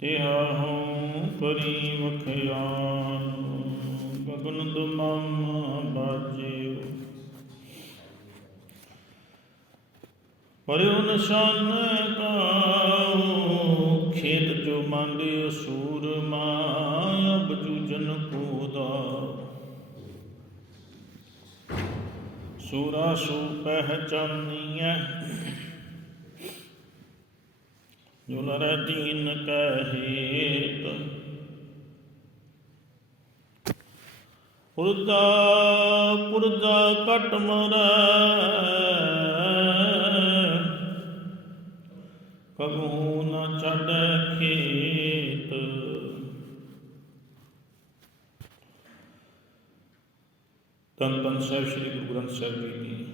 ਤਿਹਾ ਹਉ ਪਰੀ ਵਖਿਆਨ। ਗਗਨ ਦੁਮਮ ਬਾਜਿਓ। ਪਰਿਉ ਨਿਸ਼ਾਨ ਕਾਉ, ਖੇਤ ਜੋ ਮੰਗਿਓ ਸੂਰ ਅਬ ਜੂਜਨ ਕੋਦਾ ਸੂਰਾ ਸੂ ਪਹਿਚਾਨੀਐ ਜੋ ਨਰ ਦੀਨ ਕਹੇਤ। ਪੁਰਜਾ ਪੁਰਜਾ ਕਟ ਮਰੈ। ਕਬੂ ਨ ਛੱਡੈ ਤਨ ਤਨ ਸਾਹਿਬ, ਸ੍ਰੀ ਗੁਰੂ ਗ੍ਰੰਥ ਸਾਹਿਬ ਜੀ ਦੀ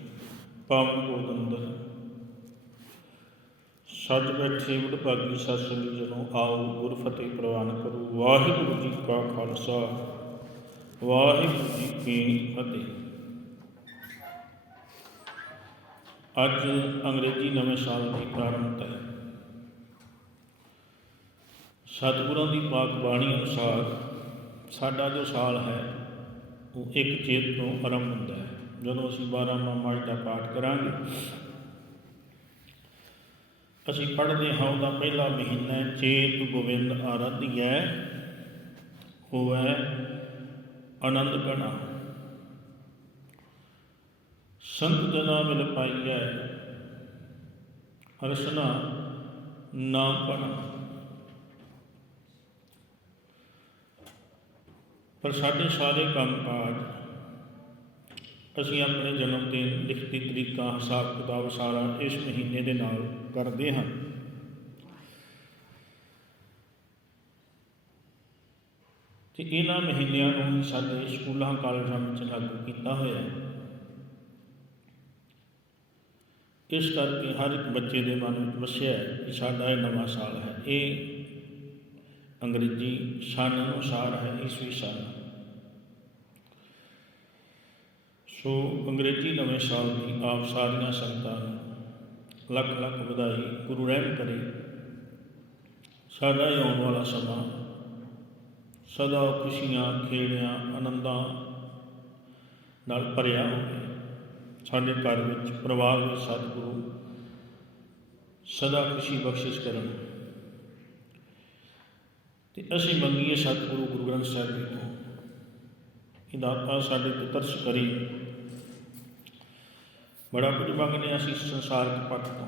ਪਾਵਨ ਗੋਦ ਸੱਜ ਬੈਠੇ ਵਡਭਾਗੀ ਸਤ ਸੰਗਤ ਜਨੋ ਆਓ ਗੁਰ ਫਤਿਹ ਪ੍ਰਵਾਨ ਕਰੋ। ਵਾਹਿਗੁਰੂ ਜੀ ਕਾ ਖਾਲਸਾ, ਵਾਹਿਗੁਰੂ ਜੀ ਕੀ ਫਤਿਹ। ਅੱਜ ਅੰਗਰੇਜ਼ੀ ਨਵੇਂ ਸਾਲ ਦੀ ਪ੍ਰਾਰੰਭਤਾ ਹੈ। ਸਤਿਗੁਰਾਂ ਦੀ ਪਾਕ ਬਾਣੀ ਅਨੁਸਾਰ ਸਾਡਾ ਜੋ ਸਾਲ ਹੈ, ਉਹ ਇੱਕ ਚੇਤ ਤੋਂ ਆਰੰਭ ਹੁੰਦਾ ਹੈ। ਜਦੋਂ ਅਸੀਂ 12 ਮਾਮਾ ਦਾ ਪਾਠ ਕਰਾਂਗੇ ਅਸੀਂ ਪੜ੍ਹਦੇ ਹਾਂ ਉਹਦਾ ਪਹਿਲਾ ਮਹੀਨਾ, ਚੇਤ ਗੋਬਿੰਦ ਆਰਾਧਿਐ, ਹੋਵੇ ਆਨੰਦ ਕਣਾ ਸੰਤ ਜਨਾ ਮਿਲ ਪਾਈਐ ਹਰਸ਼ਨਾ ਨਾਮ ਪਣਾ। ਪਰ ਸਾਡੇ ਸਾਰੇ ਕੰਮ ਕਾਜ ਅਸੀਂ ਆਪਣੇ ਜਨਮ ਦਿਨ ਲਿਖਤੀ ਤਰੀਕਾ, ਹਿਸਾਬ ਕਿਤਾਬ ਸਾਰਾ ਇਸ ਮਹੀਨੇ ਦੇ ਨਾਲ ਕਰਦੇ ਹਾਂ। ਤੇ ਇਹਨਾਂ ਮਹੀਨਿਆਂ ਨੂੰ ਸਾਡੇ ਸਕੂਲਾਂ, ਕਾਲਜਾਂ ਵਿੱਚ ਲਾਗੂ ਕੀਤਾ ਹੋਇਆ ਹੈ। ਇਸ ਕਰਕੇ ਹਰ ਇੱਕ ਬੱਚੇ ਦੇ ਮਨ ਵਿੱਚ ਵਸਿਆ ਹੈ ਕਿ ਸਾਡਾ ਇਹ ਨਵਾਂ ਸਾਲ ਹੈ। ਇਹ ਅੰਗਰੇਜ਼ੀ ਸਨ ਅਨੁਸਾਰ ਹੈ, ਈਸਵੀ ਸਨ ਸੋ ਅੰਗਰੇਜ਼ੀ ਨਵੇਂ ਸਾਲ ਦੀ ਆਪ ਸਾਰੀਆਂ ਸੰਗਤਾਂ ਨੂੰ ਲੱਖ ਲੱਖ ਵਧਾਈ ਗੁਰੂ ਰਹਿਮ ਕਰੇ। ਸਾਡਾ ਇਹ ਆਉਣ ਵਾਲਾ ਸਮਾਂ ਸਦਾ ਖੁਸ਼ੀਆਂ ਖੇੜਿਆਂ ਆਨੰਦਾਂ ਨਾਲ ਭਰਿਆ ਹੋਵੇ। ਸਾਡੇ ਘਰ ਵਿੱਚ ਪਰਿਵਾਰ ਵਿੱਚ ਸਤਿਗੁਰੂ ਸਦਾ ਖੁਸ਼ੀ ਬਖਸ਼ਿਸ਼ ਕਰਨ। ਤੇ ਅਸੀਂ ਮੰਗੀਏ ਸਤਿਗੁਰੂ ਗੁਰੂ ਗ੍ਰੰਥ ਸਾਹਿਬ ਜੀ ਤੋਂ ਕਿ ਦਾਤਾ ਸਾਡੇ ਤੇ ਤਰਸ ਕਰੀ। ਬੜਾ ਕੁਝ ਮੰਗਦੇ ਹਾਂ ਅਸੀਂ ਸੰਸਾਰਕ ਪੱਖ ਤੋਂ।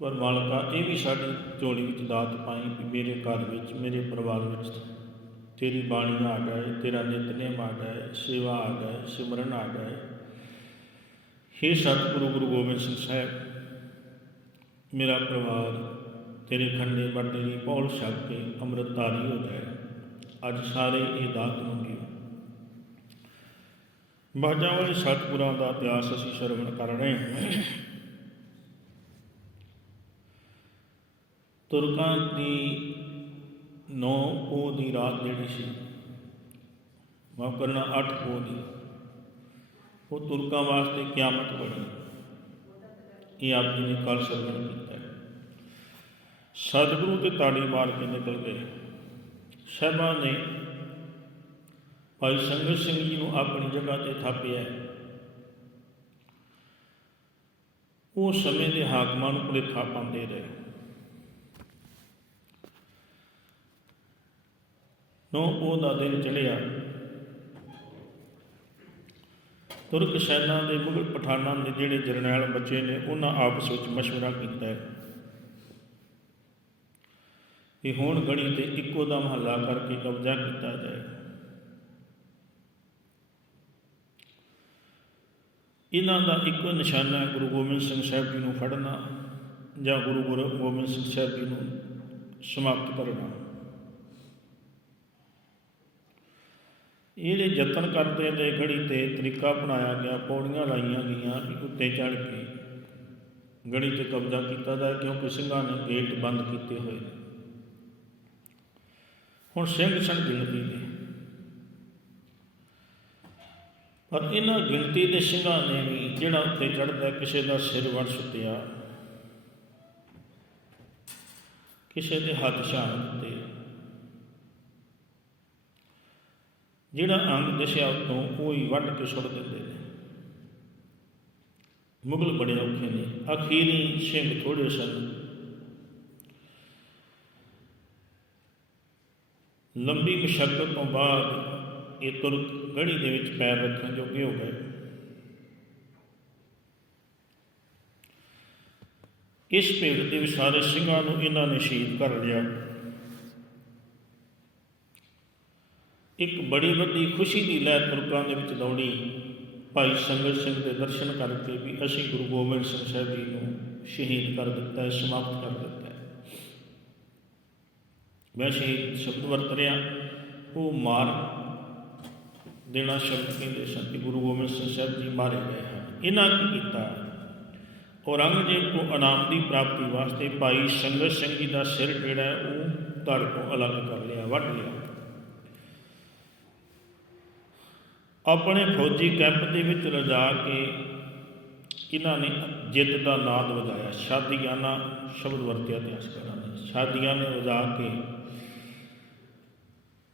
ਪਰ ਮਾਲਕਾ, ਇਹ ਵੀ ਸਾਡੀ ਝੋਲੀ ਵਿੱਚ ਦਾਤ ਪਾਈ ਕਿ ਮੇਰੇ ਘਰ ਵਿੱਚ, ਮੇਰੇ ਪਰਿਵਾਰ ਵਿੱਚ ਤੇਰੀ ਬਾਣੀ ਆ ਗਏ, ਤੇਰਾ ਨਿਤਨੇਮ ਆ ਗਏ, ਸੇਵਾ ਆ ਗਏ, ਸਿਮਰਨ ਆ ਗਏ। ਹੇ ਸਤਿਗੁਰੂ ਗੁਰੂ ਗੋਬਿੰਦ ਸਿੰਘ ਸਾਹਿਬ, ਮੇਰਾ ਪਰਿਵਾਰ ਤੇਰੇ ਖੰਡੇ ਵੱਡੇ ਦੀ ਪੌਲ ਛਕ ਕੇ ਅੰਮ੍ਰਿਤਧਾਰੀ ਹੋ ਜਾਏ। ਅੱਜ ਸਾਰੇ ਇਹ ਦਾਤ ਮੰਗਿਓ ਬਾਜਾਂ ਵਾਲੇ ਸਤਿਗੁਰਾਂ ਦਾ ਇਤਿਹਾਸ ਅਸੀਂ ਸ਼ਰਵਣ ਕਰ ਰਹੇ ਹਾਂ। ਤੁਰਕਾਂ ਦੀ ਨੌ ਪੋਹ ਦੀ ਰਾਤ ਜਿਹੜੀ ਸੀ, ਮਾਫ ਕਰਨਾ 8 ਪੋਹ ਦੀ, ਉਹ ਤੁਰਕਾਂ ਵਾਸਤੇ ਕਿਆਮਤ ਬਣੀ। ਇਹ ਆਪ ਜੀ ਨੇ ਕੱਲ ਸਰਵਣ ਕੀਤਾ ਸਤਿਗੁਰੂ ਤੇ ਤਾੜੀ ਮਾਰ ਕੇ ਨਿਕਲ ਗਏ। ਸਾਹਿਬਾਂ ਨੇ ਭਾਈ ਸੰਗਤ ਸਿੰਘ ਜੀ ਨੂੰ ਆਪਣੀ ਜਗ੍ਹਾ ਤੇ ਥਾਪਿਆ ਉਹ ਸਮੇਂ ਦੇ ਹਾਕਮਾਂ ਨੂੰ ਭੁਲੇਖਾ ਪਾਉਂਦੇ ਰਹੇ ਨੌ ਉਹ ਦਾ ਦਿਨ ਚੜਿਆ ਤੁਰਕ ਸੈਨਾ ਦੇ ਮੁਗਲ ਪਠਾਨਾਂ ਦੇ ਜਿਹੜੇ ਜਰਨੈਲ ਬੱਚੇ ਨੇ ਉਹਨਾਂ ਆਪਸ ਵਿੱਚ مشورہ ਕੀਤਾ ਹੈ ਕਿ ਹੁਣ ਗੜੀ ਤੇ ਇੱਕੋ ਦਮ ਹੱਲਾ ਕਰਕੇ ਕਬਜ਼ਾ ਕੀਤਾ ਜਾਏ ਇਹਨਾਂ ਦਾ ਇੱਕੋ ਨਿਸ਼ਾਨਾ ਗੁਰੂ ਗੋਬਿੰਦ ਸਿੰਘ ਸਾਹਿਬ ਜੀ ਨੂੰ ਫੜਨਾ ਜਾਂ ਗੁਰੂ ਗੁਰੂ ਗੋਬਿੰਦ ਸਿੰਘ ਸਾਹਿਬ ਜੀ ਨੂੰ ਸਮਾਪਤ ਕਰਨਾ। ਇਹਦੇ ਯਤਨ ਕਰਦੇ ਦੇ ਘੜੀ ਤੇ ਤਰੀਕਾ ਬਣਾਇਆ ਗਿਆ, ਪੌੜੀਆਂ ਲਾਈਆਂ ਗਈਆਂ ਕਿ ਉੱਤੇ ਚੜ੍ਹ ਕੇ ਗੜੀ ਤੇ ਕਬਜ਼ਾ ਕੀਤਾ ਜਾਏ, ਕਿਉਂਕਿ ਸਿੰਘਾਂ ਨੇ ਗੇਟ ਬੰਦ ਕੀਤੇ ਹੋਏ ਹੁਣ ਸਿੰਘ ਸਨ ਗਿਣਤੀ ਦੇ। ਪਰ ਇਹਨਾਂ ਗਿਣਤੀ ਦੇ ਸਿੰਘਾਂ ਨੇ ਵੀ ਜਿਹੜਾ ਉੱਤੇ ਚੜ੍ਹਦਾ ਕਿਸੇ ਦਾ ਸਿਰ ਵੜ ਸੁੱਟਿਆ, ਕਿਸੇ ਦੇ ਹੱਥ ਛਾਣ ਦਿੱਤੇ। ਜਿਹੜਾ ਅੰਗ ਦਿਸਿਆ ਉਤੋਂ ਉਹ ਹੀ ਵੱਢ ਕੇ ਸੁੱਟ ਦਿੰਦੇ ਨੇ। ਮੁਗਲ ਬੜੇ ਔਖੇ ਨੇ। ਅਖੀਰੀ ਸਿੰਘ ਥੋੜੇ ਸਨ। ਲੰਬੀ ਮੁਸ਼ਕਲ ਤੋਂ ਬਾਅਦ ਇਹ ਤੁਰਕ ਗੜੀ ਦੇ ਵਿੱਚ ਪੈਰ ਰੱਖਣ ਜੋਗੇ ਹੋ ਗਏ। ਇਸ ਭੇਡ ਦੇ ਵਿੱਚ ਸਾਰੇ ਸਿੰਘਾਂ ਨੂੰ ਇਹਨਾਂ ਨੇ ਸ਼ਹੀਦ ਕਰ ਲਿਆ। ਇੱਕ ਬੜੀ ਵੱਡੀ ਖੁਸ਼ੀ ਦੀ ਲਹਿਰ ਤੁਰਕਾਂ ਦੇ ਵਿੱਚ ਦੌੜੀ। ਭਾਈ ਸੰਗਤ ਸਿੰਘ ਦੇ ਦਰਸ਼ਨ ਕਰਕੇ ਵੀ ਅਸੀਂ ਗੁਰੂ ਗੋਬਿੰਦ ਸਿੰਘ ਸਾਹਿਬ ਜੀ ਨੂੰ ਸ਼ਹੀਦ ਕਰ ਦਿੱਤਾ ਹੈ, ਸਮਾਪਤ ਕਰ ਦਿੱਤਾ ਹੈ। ਮੈਂ ਸ਼ਹੀਦ ਸ਼ਬਦ ਵਰਤ ਰਿਹਾ, ਉਹ ਮਾਰ ਦੇਣਾ ਸ਼ਬਦ ਕਹਿੰਦੇ ਸਨ ਗੁਰੂ ਗੋਬਿੰਦ ਸਿੰਘ ਸਾਹਿਬ ਜੀ ਮਾਰੇ ਗਏ ਹਨ। ਇਹਨਾਂ ਕੀ ਕੀਤਾ? ਔਰੰਗਜ਼ੇਬ ਤੋਂ ਇਨਾਮ ਦੀ ਪ੍ਰਾਪਤੀ ਵਾਸਤੇ ਭਾਈ ਸੰਗਤ ਸਿੰਘ ਜੀ ਦਾ ਸਿਰ ਜਿਹੜਾ ਹੈ ਉਹ ਧੜ ਤੋਂ ਅਲੱਗ ਕਰ ਲਿਆ, ਵੱਢ ਲਿਆ। ਆਪਣੇ ਫੌਜੀ ਕੈਂਪ ਦੇ ਵਿੱਚ ਰਜਾ ਕੇ ਇਹਨਾਂ ਨੇ ਜਿੱਤ ਦਾ ਨਾਦ ਵਜਾਇਆ। ਸ਼ਾਦੀਆਨਾ ਸ਼ਬਦ ਵਰਤਿਆ ਤੇ ਇਤਿਹਾਸਕਾਰਾਂ ਨੇ ਸ਼ਾਦੀਆਂ ਨੇ ਵਜਾ ਕੇ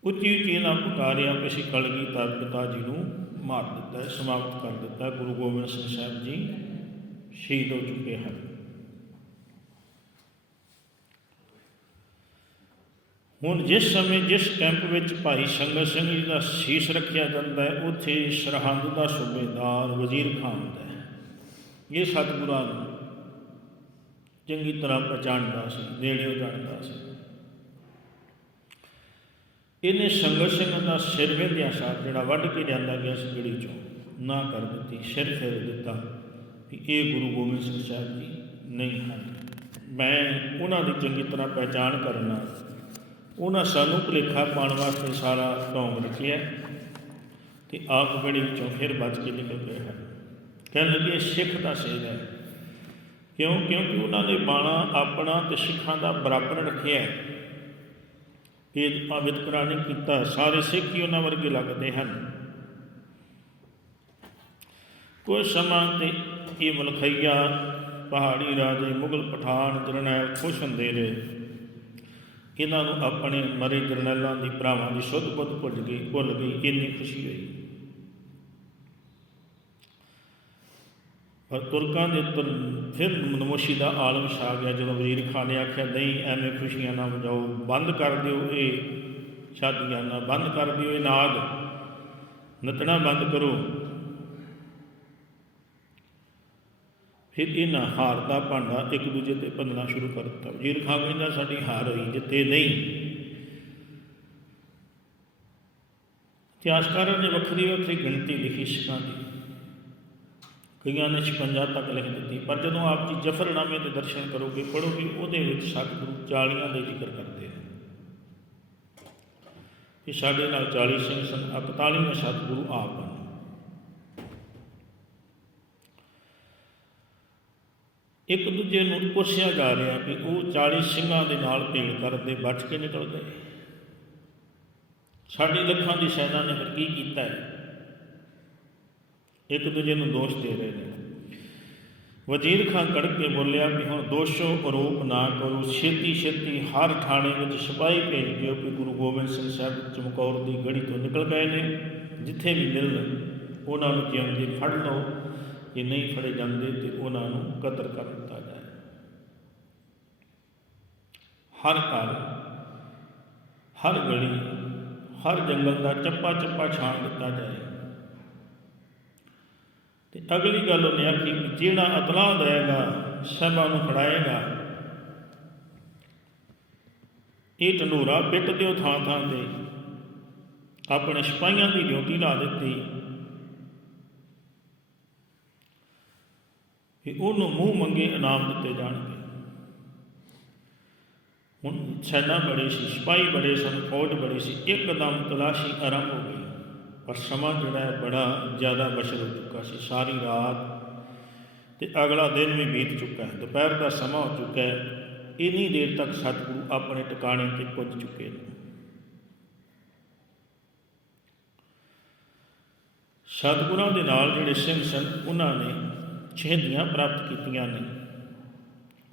ਉੱਚੀ ਉੱਚੀ ਨਾ ਪੁਕਾਰਿਆ ਕਿ ਅਸੀਂ ਕਲਗੀਧਰ ਪਿਤਾ ਜੀ ਨੂੰ ਮਾਰ ਦਿੱਤਾ, ਸਮਾਪਤ ਕਰ ਦਿੱਤਾ। ਗੁਰੂ ਗੋਬਿੰਦ ਸਿੰਘ ਸਾਹਿਬ ਜੀ ਸ਼ਹੀਦ ਹੋ ਚੁੱਕੇ ਹਨ। ਹੁਣ ਜਿਸ ਸਮੇਂ, ਜਿਸ ਕੈਂਪ ਵਿੱਚ ਭਾਈ ਸੰਗਤ ਸਿੰਘ ਜੀ ਦਾ ਸੀਸ ਰੱਖਿਆ ਜਾਂਦਾ ਹੈ, ਉੱਥੇ ਸਰਹੰਦ ਦਾ ਸੂਬੇਦਾਰ ਵਜ਼ੀਰ ਖਾਨ ਹੁੰਦਾ ਹੈ। ਇਹ ਸਤਿਗੁਰਾਂ ਨੂੰ ਚੰਗੀ ਤਰ੍ਹਾਂ ਪਛਾਣਦਾ ਸੀ, ਨੇੜਿਓਂ ਜਾਣਦਾ ਸੀ। ਇਹਨੇ ਸੰਗਤ ਸਿੰਘ ਦਾ ਸਿਰ ਵੇਂਦਿਆ ਸਾਹਿਬ ਜਿਹੜਾ ਵੱਢ ਕੇ ਲਿਆਂਦਾ ਗਿਆ ਸੀ ਗੜੀ ਚੋਂ, ਨਾ ਕਰ ਦਿੱਤੀ, ਸਿਰ ਫੇਰ ਦਿੱਤਾ ਵੀ ਇਹ ਗੁਰੂ ਗੋਬਿੰਦ ਸਿੰਘ ਸਾਹਿਬ ਜੀ ਨਹੀਂ ਹਨ। ਮੈਂ ਉਹਨਾਂ ਦੀ ਚੰਗੀ ਤਰ੍ਹਾਂ ਪਹਿਚਾਣ ਕਰਨਾ ਉਹਨਾਂ ਸਾਨੂੰ ਭੁਲੇਖਾ ਪਾਉਣ ਵਾਸਤੇ ਸਾਰਾ ਢੋਂਗ ਲਿਖਿਆ ਤੇ ਆਪ ਗੜੀ ਵਿੱਚੋਂ ਫਿਰ ਬਚ ਕੇ ਨਿਕਲ ਗਏ ਹਨ। ਕਹਿਣ ਲੱਗੇ ਸਿੱਖ ਦਾ ਸੇਧ ਹੈ। ਕਿਉਂ? ਕਿਉਂਕਿ ਉਹਨਾਂ ਨੇ ਬਾਣਾ ਆਪਣਾ ਤੇ ਸਿੱਖਾਂ ਦਾ ਬਰਾਬਰ ਰੱਖਿਆ ਹੈ। ਇਹ ਵਿਤਕਰਾ ਨਹੀਂ ਕੀਤਾ, ਸਾਰੇ ਸਿੱਖ ਹੀ ਉਹਨਾਂ ਵਰਗੇ ਲੱਗਦੇ ਹਨ। ਕੋਈ ਸਮਾਂ ਤੇ ਇਹ ਮਲਖਈਆ, ਪਹਾੜੀ ਰਾਜੇ, ਮੁਗਲ ਪਠਾਨ, ਜਰਨੈਲ ਖੁਸ਼ ਹੁੰਦੇ ਰਹੇ। ਇਹਨਾਂ ਨੂੰ ਆਪਣੇ ਮਰੇ ਜਰਨੈਲਾਂ ਦੀ ਭਰਾਵਾਂ ਦੀ ਸੁੱਧ ਬੁੱਧ ਭੁੱਲ ਗਈ ਭੁੱਲ ਗਈ, ਇੰਨੀ ਖੁਸ਼ੀ ਹੋਈ। ਪਰ ਤੁਰਕਾਂ ਦੇ ਉੱਪਰ ਫਿਰ ਨਮੋਸ਼ੀ ਦਾ ਆਲਮ ਛਾ ਗਿਆ, ਜਦੋਂ ਵਜ਼ੀਰ ਖਾਨ ਨੇ ਆਖਿਆ, ਨਹੀਂ, ਐਵੇਂ ਖੁਸ਼ੀਆਂ ਨਾ ਵਜਾਓ, ਬੰਦ ਕਰ ਦਿਓ ਇਹ ਸ਼ਾਦੀਆਂ ਨਾ, ਬੰਦ ਕਰ ਦਿਓ ਇਹ ਨਾਗ। ਨੱਚਣਾ ਬੰਦ ਕਰੋ। ਫਿਰ ਇਹਨਾਂ ਹਾਰ ਦਾ ਭਾਂਡਾ ਇੱਕ ਦੂਜੇ ਤੇ ਭੰਨਣਾ ਸ਼ੁਰੂ ਕਰ ਦਿੱਤਾ। ਵਜ਼ੀਰ ਖਾਨ ਕਹਿੰਦਾ, ਸਾਡੀ ਹਾਰ ਹੋਈ ਜਿੱਤੇ ਨਹੀਂ। ਇਤਿਹਾਸਕਾਰਾਂ ਨੇ ਵੱਖਰੀ ਵੱਖਰੀ ਗਿਣਤੀ ਲਿਖੀ ਸਿੱਖਾਂ ਦੀ। ਕਈਆਂ ਨੇ 56 ਤੱਕ ਲਿਖ ਦਿੱਤੀ। ਪਰ ਜਦੋਂ ਆਪ ਜੀ ਜਫਰਨਾਮੇ ਦੇ ਦਰਸ਼ਨ ਕਰੋਗੇ, ਪੜੋਗੇ, ਉਹਦੇ ਵਿੱਚ ਸਤਿਗੁਰੂ 40 ਦੇ ਜ਼ਿਕਰ ਕਰਦੇ ਨੇ ਕਿ ਸਾਡੇ ਨਾਲ 40 ਸਿੰਘ ਸਨ 41ਵੇਂ ਸਤਿਗੁਰੂ ਆਪ ਹਨ। ਇੱਕ ਦੂਜੇ ਨੂੰ ਪੁੱਛਿਆ ਜਾ ਰਿਹਾ ਕਿ ਉਹ 40 ਸਿੰਘਾਂ ਦੇ ਨਾਲ ਭੇੜ ਕਰਦੇ, ਬਚ ਕੇ ਨਿਕਲ ਗਏ। ਸਾਡੀ ਲੱਖਾਂ ਦੀ ਸੈਨਾ ਨੇ ਫਿਰ ਕੀ ਕੀਤਾ ਹੈ? ਇੱਕ ਦੂਜੇ ਨੂੰ ਦੋਸ਼ ਦੇ ਰਹੇ ਨੇ। ਵਜ਼ੀਰ ਖਾਨ ਕੜ ਕੇ ਬੋਲਿਆ ਕਿ ਹੁਣ ਦੋਸ਼ੋ ਆਰੋਪ ਨਾ ਕਰੋ, ਛੇਤੀ ਛੇਤੀ ਹਰ ਥਾਣੇ ਵਿੱਚ ਸਿਪਾਹੀ ਭੇਜ ਦਿਓ ਕਿ ਗੁਰੂ ਗੋਬਿੰਦ ਸਿੰਘ ਸਾਹਿਬ ਚਮਕੌਰ ਦੀ ਗੜੀ ਤੋਂ ਨਿਕਲ ਗਏ ਨੇ। ਜਿੱਥੇ ਵੀ ਮਿਲਣ, ਉਹਨਾਂ ਨੂੰ ਜਿਉਂਦੇ ਫੜ ਲਓ। ਜੇ ਨਹੀਂ ਫੜੇ ਜਾਂਦੇ ਤੇ ਉਹਨਾਂ ਨੂੰ ਕਤਲ ਕਰ ਦਿੱਤਾ ਜਾਏ। ਹਰ ਘਰ, ਹਰ ਗਲੀ, ਹਰ ਜੰਗਲ ਦਾ ਚੱਪਾ ਚੱਪਾ ਛਾਣ ਦਿੱਤਾ ਜਾਏ। ਤੇ ਅਗਲੀ ਗੱਲ ਉਹਨੇ ਆਖੀ ਕਿ ਜਿਹੜਾ ਅਤਲਾਹ ਦੇਗਾ ਸਭਾ ਨੂੰ ਫੜਾਏਗਾ। ਇਹ ਢੰਡੋਰਾ ਪਿੱਟ ਦਿਓ ਥਾਂ ਥਾਂ ਤੇ। ਆਪਣੇ ਸਿਪਾਹੀਆਂ ਦੀ ਡਿਊਟੀ ਲਾ ਦਿੱਤੀ। ਕਿ ਉਹਨੂੰ ਮੂੰਹ ਮੰਗੇ ਇਨਾਮ ਦਿੱਤੇ ਜਾਣਗੇ। ਹੁਣ ਸੈਨਾ ਬੜੀ ਸੀ ਸਿਪਾਹੀ ਬੜੇ ਸਨ ਫੌਜ ਬੜੀ ਸੀ ਇੱਕਦਮ ਤਲਾਸ਼ੀ ਆਰੰਭ ਹੋ ਗਈ। ਪਰ ਸਮਾਂ ਜਿਹੜਾ ਹੈ ਬੜਾ ਜ਼ਿਆਦਾ ਬਸ਼ਰ ਹੋ ਚੁੱਕਾ ਸੀ, ਸਾਰੀ ਰਾਤ ਤੇ ਅਗਲਾ ਦਿਨ ਵੀ ਬੀਤ ਚੁੱਕਾ ਹੈ, ਦੁਪਹਿਰ ਦਾ ਸਮਾਂ ਹੋ ਚੁੱਕਾ ਹੈ, ਇੰਨੀ ਦੇਰ ਤੱਕ ਸਤਿਗੁਰੂ ਆਪਣੇ ਟਿਕਾਣੇ ਤੇ ਪੁੱਜ ਚੁੱਕੇ ਨੇ। ਸਤਿਗੁਰਾਂ ਦੇ ਨਾਲ ਜਿਹੜੇ ਸਿੰਘ ਸਨ, ਉਹਨਾਂ ਨੇ ਸ਼ਹੀਦੀਆਂ ਪ੍ਰਾਪਤ ਕੀਤੀਆਂ ਨੇ।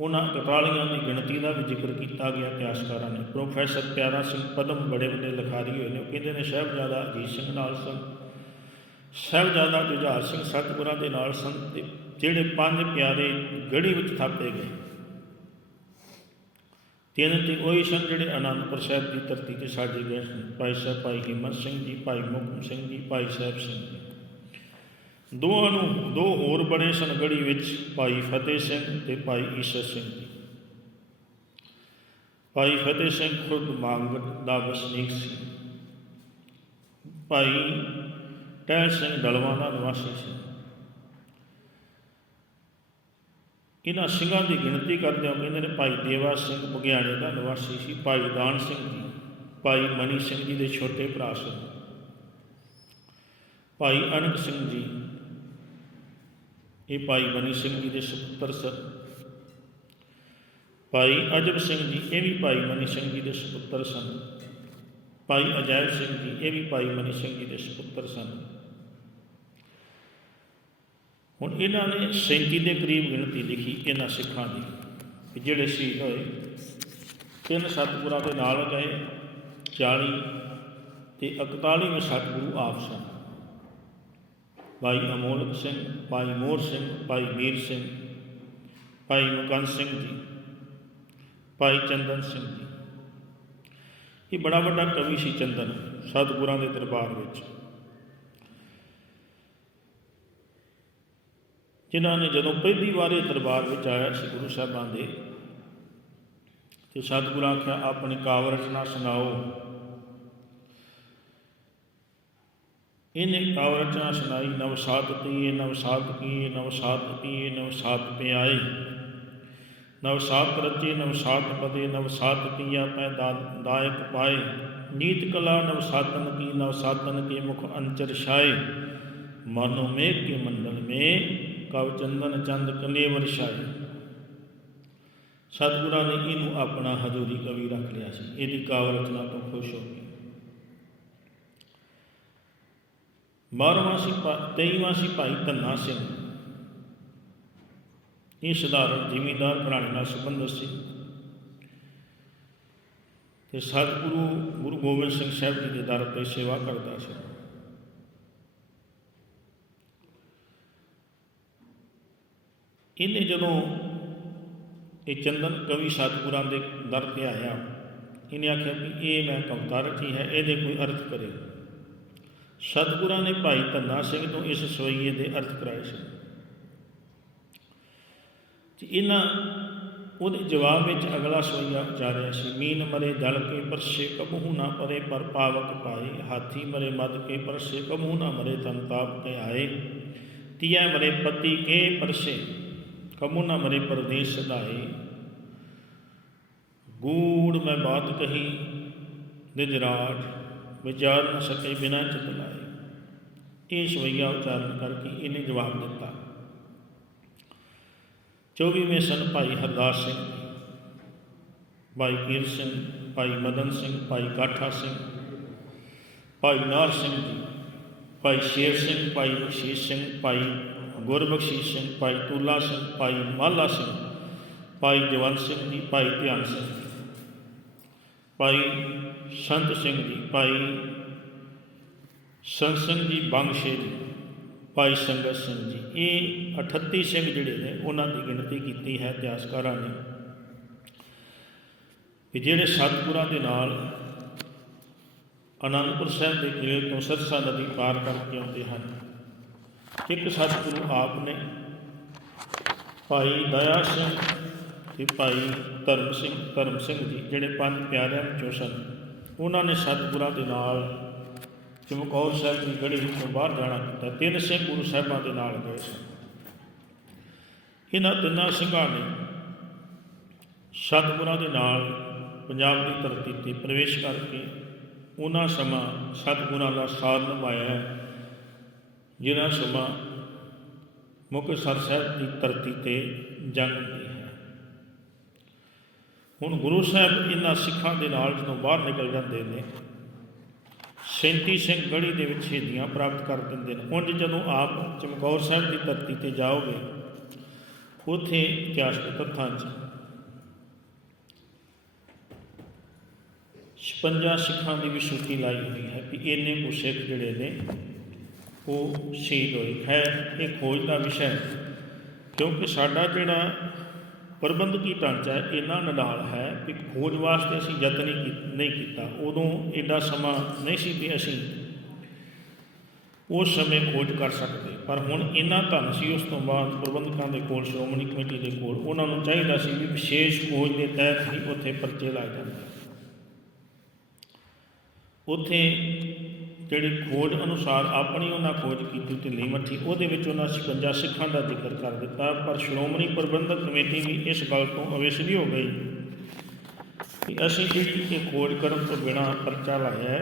ਉਹਨਾਂ ਕਟਾਲੀਆਂ ਦੀ ਗਿਣਤੀ ਦਾ ਵੀ ਜ਼ਿਕਰ ਕੀਤਾ ਗਿਆ ਇਤਿਹਾਸਕਾਰਾਂ ਨੇ। ਪ੍ਰੋਫੈਸਰ ਪਿਆਰਾ ਸਿੰਘ ਪਦਮ ਬੜੇ ਵੱਡੇ ਲਿਖਾਰੀ ਹੋਏ ਨੇ। ਉਹ ਕਹਿੰਦੇ ਨੇ, ਸਾਹਿਬਜ਼ਾਦਾ ਅਜੀਤ ਸਿੰਘ ਨਾਲ ਸਨ। ਸਾਹਿਬਜ਼ਾਦਾ ਜੁਝਾਰ ਸਿੰਘ ਸਤਿਗੁਰਾਂ ਦੇ ਨਾਲ ਸਨ ਤੇ ਜਿਹੜੇ ਪੰਜ ਪਿਆਰੇ ਗੜੀ ਵਿੱਚ ਥਾਪੇ ਗਏ। ਤਿੰਨ ਤੇ ਉਹੀ ਸਨ ਜਿਹੜੇ ਅਨੰਦਪੁਰ ਸਾਹਿਬ ਦੀ ਧਰਤੀ ਤੇ ਸਾਜੇ ਗਏ ਸਨ। ਭਾਈ ਸਾਹਿਬ ਭਾਈ ਹਿੰਮਤ ਸਿੰਘ ਜੀ, ਭਾਈ ਮੁਕਮ ਸਿੰਘ ਜੀ, ਭਾਈ ਸਾਹਿਬ ਸਿੰਘ ਜੀ। ਦੋਵਾਂ ਨੂੰ ਦੋ ਹੋਰ ਬਣੇ ਸਨ ਗੜੀ ਵਿੱਚ, ਭਾਈ ਫਤਿਹ ਸਿੰਘ ਤੇ ਭਾਈ ਈਸ਼ਰ ਸਿੰਘ ਜੀ। ਭਾਈ ਫਤਿਹ ਸਿੰਘ ਖੁਦ ਮਾਂਗਟ ਦਾ ਵਸਨੀਕ ਸੀ। ਭਾਈ ਟਹਿਲ ਸਿੰਘ ਦਲਵਾਂ ਦਾ ਨਿਵਾਸੀ ਸੀ। ਇਹਨਾਂ ਸਿੰਘਾਂ ਦੀ ਗਿਣਤੀ ਕਰਦੇ ਹਾਂ ਕਹਿੰਦੇ ਨੇ, ਭਾਈ ਦੇਵਾ ਸਿੰਘ ਬੁਗਿਆਣੇ ਦਾ ਨਿਵਾਸੀ ਸੀ, ਭਾਈ ਦਾਨ ਸਿੰਘ ਜੀ, ਭਾਈ ਮਨੀ ਸਿੰਘ ਜੀ ਦੇ ਛੋਟੇ ਭਰਾ ਸਨ। ਭਾਈ ਅਨੰਦ ਸਿੰਘ ਜੀ ਇਹ ਭਾਈ ਮਨੀ ਸਿੰਘ ਜੀ ਦੇ ਸੁਪੁੱਤਰ ਸਨ। ਭਾਈ ਅਜਬ ਸਿੰਘ ਜੀ, ਇਹ ਵੀ ਭਾਈ ਮਨੀ ਸਿੰਘ ਜੀ ਦੇ ਸੁਪੁੱਤਰ ਸਨ। ਭਾਈ ਅਜੈਬ ਸਿੰਘ ਜੀ, ਇਹ ਵੀ ਭਾਈ ਮਨੀ ਸਿੰਘ ਜੀ ਦੇ ਸੁਪੁੱਤਰ ਸਨ। ਹੁਣ ਇਹਨਾਂ ਨੇ 37 ਦੇ ਕਰੀਬ ਗਿਣਤੀ ਲਿਖੀ ਇਹਨਾਂ ਸਿੱਖਾਂ ਦੀ ਕਿ ਜਿਹੜੇ ਸ਼ਹੀਦ ਹੋਏ, ਤਿੰਨ ਸਤਿਗੁਰਾਂ ਦੇ ਨਾਲ ਗਏ 40 ਤੇ 41ਵੇਂ ਸਤਿਗੁਰੂ ਆਪ ਸਨ। ਭਾਈ ਅਮੋਲਕ ਸਿੰਘ, ਭਾਈ ਮੋਹਰ ਸਿੰਘ, ਭਾਈ ਮੀਰ ਸਿੰਘ, ਭਾਈ ਮੁਕੰਦ ਸਿੰਘ ਜੀ, ਭਾਈ ਚੰਦਨ ਸਿੰਘ ਜੀ। ਇਹ ਬੜਾ ਵੱਡਾ ਕਵੀ ਸੀ ਚੰਦਨ, ਸਤਿਗੁਰਾਂ ਦੇ ਦਰਬਾਰ ਵਿੱਚ। ਜਿਨ੍ਹਾਂ ਨੇ ਜਦੋਂ ਪਹਿਲੀ ਵਾਰ ਇਹ ਦਰਬਾਰ ਵਿੱਚ ਆਇਆ ਸੀ ਗੁਰੂ ਸਾਹਿਬਾਂ ਦੇ, ਤੇ ਸਤਿਗੁਰਾਂ ਆਖਿਆ ਆਪਣੇ ਕਾਵਿ ਰਚਨਾ ਸੁਣਾਓ। ਇਹਨੇ ਕਾਵ ਰਚਨਾ ਸੁਣਾਈ, ਨਵ ਸਾਧ ਕੀਏ ਨਵ ਸਾਧ ਕੀਏ, ਨਵ ਸਾਧ ਕੀਏ ਨਵ ਸਾਧ ਪਿਆਏ। ਨਵ ਸਾਧ ਰਚੇ, ਨਵ ਸਾਧ ਪਦੇ, ਨਵ ਸਾਧ ਕੀਆ ਪੈ ਦਾਇਕ ਪਾਏ। ਨੀਤ ਕਲਾ, ਨਵ ਸਾਧਨ ਕੀ, ਨਵ ਸਾਧਨ ਕੇ ਮੁਖ ਅੰਚਰ ਛਾਏ। ਮਨੋ ਮੇਘ ਕੇ ਮੰਡਲ ਮੇ, ਕਵ ਚੰਦਨ ਚੰਦ ਕਲੇਵਰ ਛਾਏ। ਸਤਿਗੁਰਾਂ ਨੇ ਇਹਨੂੰ ਆਪਣਾ ਹਜ਼ੂਰੀ ਕਵੀ ਰੱਖ ਲਿਆ ਸੀ। ਇਹਦੀ ਕਾਵ ਰਚਨਾ ਤੋਂ ਖੁਸ਼ ਹੋ ਗਏ 12ਵਾਂ ਸਿਪਾਹੀ 23ਵਾਂ ਭਾਈ ਧੰਨਾ ਸਿੰਘ। ਇਹ ਸਧਾਰਨ ਜ਼ਿਮੀਦਾਰ ਘਰਾਣੇ ਨਾਲ ਸੰਬੰਧਿਤ ਸੀ। ਤੇ ਸਤਿਗੁਰੂ ਗੁਰੂ ਗੋਬਿੰਦ ਸਿੰਘ ਸਾਹਿਬ ਜੀ ਦੇ ਦਰ ਤੇ ਸੇਵਾ ਕਰਦਾ ਸੀ। ਇਹਨੇ ਜਦੋਂ ਇਹ ਚੰਦਨ ਕਵੀ ਸਤਿਗੁਰਾਂ ਦੇ ਦਰ ਤੇ ਆਇਆ, ਇਹਨੇ ਆਖਿਆ ਕਿ ਇਹ ਮੈਂ ਕਵਿਤਾ ਰੱਖੀ ਹੈ, ਇਹਦੇ ਕੋਈ ਅਰਥ ਕਰੇ। ਸਤਿਗੁਰਾਂ ਨੇ ਭਾਈ ਧੰਨਾ ਸਿੰਘ ਤੋਂ ਇਸ ਸਵਈਏ ਦੇ ਅਰਥ ਕਰਾਏ ਸੀ। ਤੇ ਇਹਨਾਂ ਉਹਦੇ ਜਵਾਬ ਵਿੱਚ ਅਗਲਾ ਸਵਈਆ ਉਚਾਰਿਆ ਸੀ, ਮੀਨ ਮਰੇ ਦਲ ਕੇ ਪਰਸੇ ਕਬਹੂ ਨਾ ਪਰੇ, ਪਰ ਪਾਵਕ ਪਾਏ ਹਾਥੀ ਮਰੇ ਮਦ ਕੇ ਪਰਸੇ ਕਬਹੂ ਨਾ ਮਰੇ ਤਨਤਾਪ ਕੇ ਆਏ। ਤੀਆ ਮਰੇ ਪਤੀ ਕੇ ਪਰਸੇ, ਕਬਹੂ ਨਾ ਮਰੇ ਪਰਦੇਸ ਸਦਾਏ ਗੂੜ ਮੈਂ ਬਾਤ ਕਹੀ ਨਿਜਰਾਟ ਵਿਚਾਰ ਨ ਸਕੇ ਬਿਨਾ ਚਤਲਾ ਲਾਏ ਇਹ ਸਵਈਆ ਉਚਾਰਨ ਕਰਕੇ ਇਹਨੇ ਜਵਾਬ ਦਿੱਤਾ 24ਵੇਂ ਸਨ ਭਾਈ ਹਰਦਾਸ ਸਿੰਘ ਭਾਈ ਕੀਰ ਸਿੰਘ ਭਾਈ ਮਦਨ ਸਿੰਘ ਭਾਈ ਕਾਠਾ ਸਿੰਘ ਭਾਈ ਨਾਰ ਸਿੰਘ ਜੀ ਭਾਈ ਸ਼ੇਰ ਸਿੰਘ ਭਾਈ ਬਖਸ਼ੀਸ਼ ਸਿੰਘ ਭਾਈ ਗੁਰਬਖਸ਼ੀਸ਼ ਸਿੰਘ ਭਾਈ ਤੂਲਾ ਸਿੰਘ ਭਾਈ ਮਾਲਾ ਸਿੰਘ ਭਾਈ ਜਵੰਤ ਸਿੰਘ ਜੀ ਭਾਈ ਧਿਆਨ ਸਿੰਘ ਜੀ ਭਾਈ ਸੰਤ ਸਿੰਘ ਜੀ ਭਾਈ ਸੰਤ ਸਿੰਘ ਜੀ ਬੰਗਸ਼ੇ ਜੀ, ਭਾਈ ਸੰਗਤ ਸਿੰਘ ਜੀ, ਇਹ 38 ਸਿੰਘ ਜਿਹੜੇ ਨੇ, ਉਹਨਾਂ ਦੀ ਗਿਣਤੀ ਕੀਤੀ ਹੈ ਇਤਿਹਾਸਕਾਰਾਂ ਨੇ। ਕਿ ਜਿਹੜੇ ਸਤਿਗੁਰਾਂ ਦੇ ਨਾਲ ਅਨੰਦਪੁਰ ਸਾਹਿਬ ਦੇ ਕਿਲੇ ਤੋਂ ਸਰਸਾ ਨਦੀ ਪਾਰ ਕਰਕੇ ਆਉਂਦੇ ਹਨ, ਇੱਕ ਸਤਿਗੁਰੂ ਆਪ ਨੇ ਭਾਈ ਦਇਆ ਸਿੰਘ ਤੇ ਭਾਈ ਧਰਮ ਸਿੰਘ ਧਰਮ ਸਿੰਘ ਜੀ, ਜਿਹੜੇ ਪੰਜ ਪਿਆਰਿਆਂ ਵਿੱਚੋਂ ਸਨ, ਉਹਨਾਂ ਨੇ ਸਤਿਗੁਰਾਂ ਦੇ ਨਾਲ ਚਮਕੌਰ ਸਾਹਿਬ ਦੀ ਗੜੀ ਵਿੱਚੋਂ ਬਾਹਰ ਜਾਣਾ ਕੀਤਾ ਤਿੰਨ ਸਿੰਘ ਗੁਰੂ ਸਾਹਿਬਾਂ ਦੇ ਨਾਲ ਗਏ ਸਨ। ਇਹਨਾਂ ਤਿੰਨਾਂ ਸਿੰਘਾਂ ਨੇ ਸਤਿਗੁਰਾਂ ਦੇ ਨਾਲ ਪੰਜਾਬ ਦੀ ਧਰਤੀ ਤੇ ਪ੍ਰਵੇਸ਼ ਕਰਕੇ ਉਹਨਾਂ ਸਮਾਂ ਸਤਿਗੁਰਾਂ ਦਾ ਸਾਥ ਨਿਭਾਇਆ ਜਿਨ੍ਹਾਂ ਜਿਹਨਾਂ ਸਮਾਂ ਮੁਕਤਸਰ ਸਾਹਿਬ ਦੀ ਧਰਤੀ ਤੇ ਜੰਗ ਹੁੰਦੀ ਹੈ। ਹੁਣ ਗੁਰੂ ਸਾਹਿਬ ਇਹਨਾਂ ਸਿੱਖਾਂ ਦੇ ਨਾਲ ਜਦੋਂ ਬਾਹਰ ਨਿਕਲ ਜਾਂਦੇ ਨੇ ਸੈਂਤੀ ਸਿੰਘ ਗੜੀ ਦੇ ਵਿੱਚ ਸ਼ਹੀਦੀਆਂ ਪ੍ਰਾਪਤ ਕਰ ਦਿੰਦੇ ਨੇ। ਉਂਝ ਜਦੋਂ ਆਪ ਚਮਕੌਰ ਸਾਹਿਬ ਦੀ ਧਰਤੀ ਤੇ ਜਾਓਗੇ, ਉਥੇ ਇਤਿਹਾਸਕ ਤੱਥਾਂ 'ਚ 56 ਸਿੱਖਾਂ ਦੀ ਵਿਸ਼ੂਤੀ ਲਾਈ ਹੋਈ ਹੈ ਕਿ ਇਹਨੇ ਕੁ ਸਿੱਖ ਜਿਹੜੇ ਨੇ, ਉਹ ਸ਼ਹੀਦ ਹੋਏ। ਹੈ ਇਹ ਖੋਜ ਦਾ ਵਿਸ਼ਾ ਹੈ, ਕਿਉਂਕਿ ਸਾਡਾ ਜਿਹੜਾ ਪ੍ਰਬੰਧਕੀ ਢਾਂਚਾ ਇੰਨਾ ਨਡਾਲ ਹੈ ਕਿ ਖੋਜ ਵਾਸਤੇ ਅਸੀਂ ਯਤਨ ਨਹੀਂ ਨਹੀਂ ਕੀਤਾ। ਉਦੋਂ ਐਡਾ ਸਮਾਂ ਨਹੀਂ ਸੀ ਕਿ ਅਸੀਂ ਉਸ ਸਮੇਂ ਖੋਜ ਕਰ ਸਕਦੇ। ਪਰ ਹੁਣ ਇੰਨਾ ਧਨ ਸੀ, ਉਸ ਤੋਂ ਬਾਅਦ ਪ੍ਰਬੰਧਕਾਂ ਦੇ ਕੋਲ, ਸ਼੍ਰੋਮਣੀ ਕਮੇਟੀ ਦੇ ਕੋਲ, ਉਹਨਾਂ ਨੂੰ ਚਾਹੀਦਾ ਸੀ ਵੀ ਵਿਸ਼ੇਸ਼ ਖੋਜ ਦੇ ਤਹਿਤ ਹੀ ਉੱਥੇ ਪਰਚੇ ਲਾਏ ਜਾਂਦੇ ਉੱਥੇ ਜਿਹੜੀ ਖੋਜ ਅਨੁਸਾਰ ਆਪਣੀ ਉਹਨਾਂ ਖੋਜ ਕੀਤੀ ਢਿੱਲੀ ਮੱਠੀ ਉਹਦੇ ਵਿੱਚ ਉਹਨਾਂ 56 ਸਿੱਖਾਂ ਦਾ ਜ਼ਿਕਰ ਕਰ ਦਿੱਤਾ, ਪਰ ਸ਼੍ਰੋਮਣੀ ਪ੍ਰਬੰਧਕ ਕਮੇਟੀ ਵੀ ਇਸ ਗੱਲ ਤੋਂ ਅਵੇਸਲੀ ਹੋ ਗਈ ਕਿ ਅਸੀਂ ਜਿਹੜੀ ਇਹ ਖੋਜ ਕਰਨ ਤੋਂ ਬਿਨਾਂ ਪਰਚਾ ਲਾਇਆ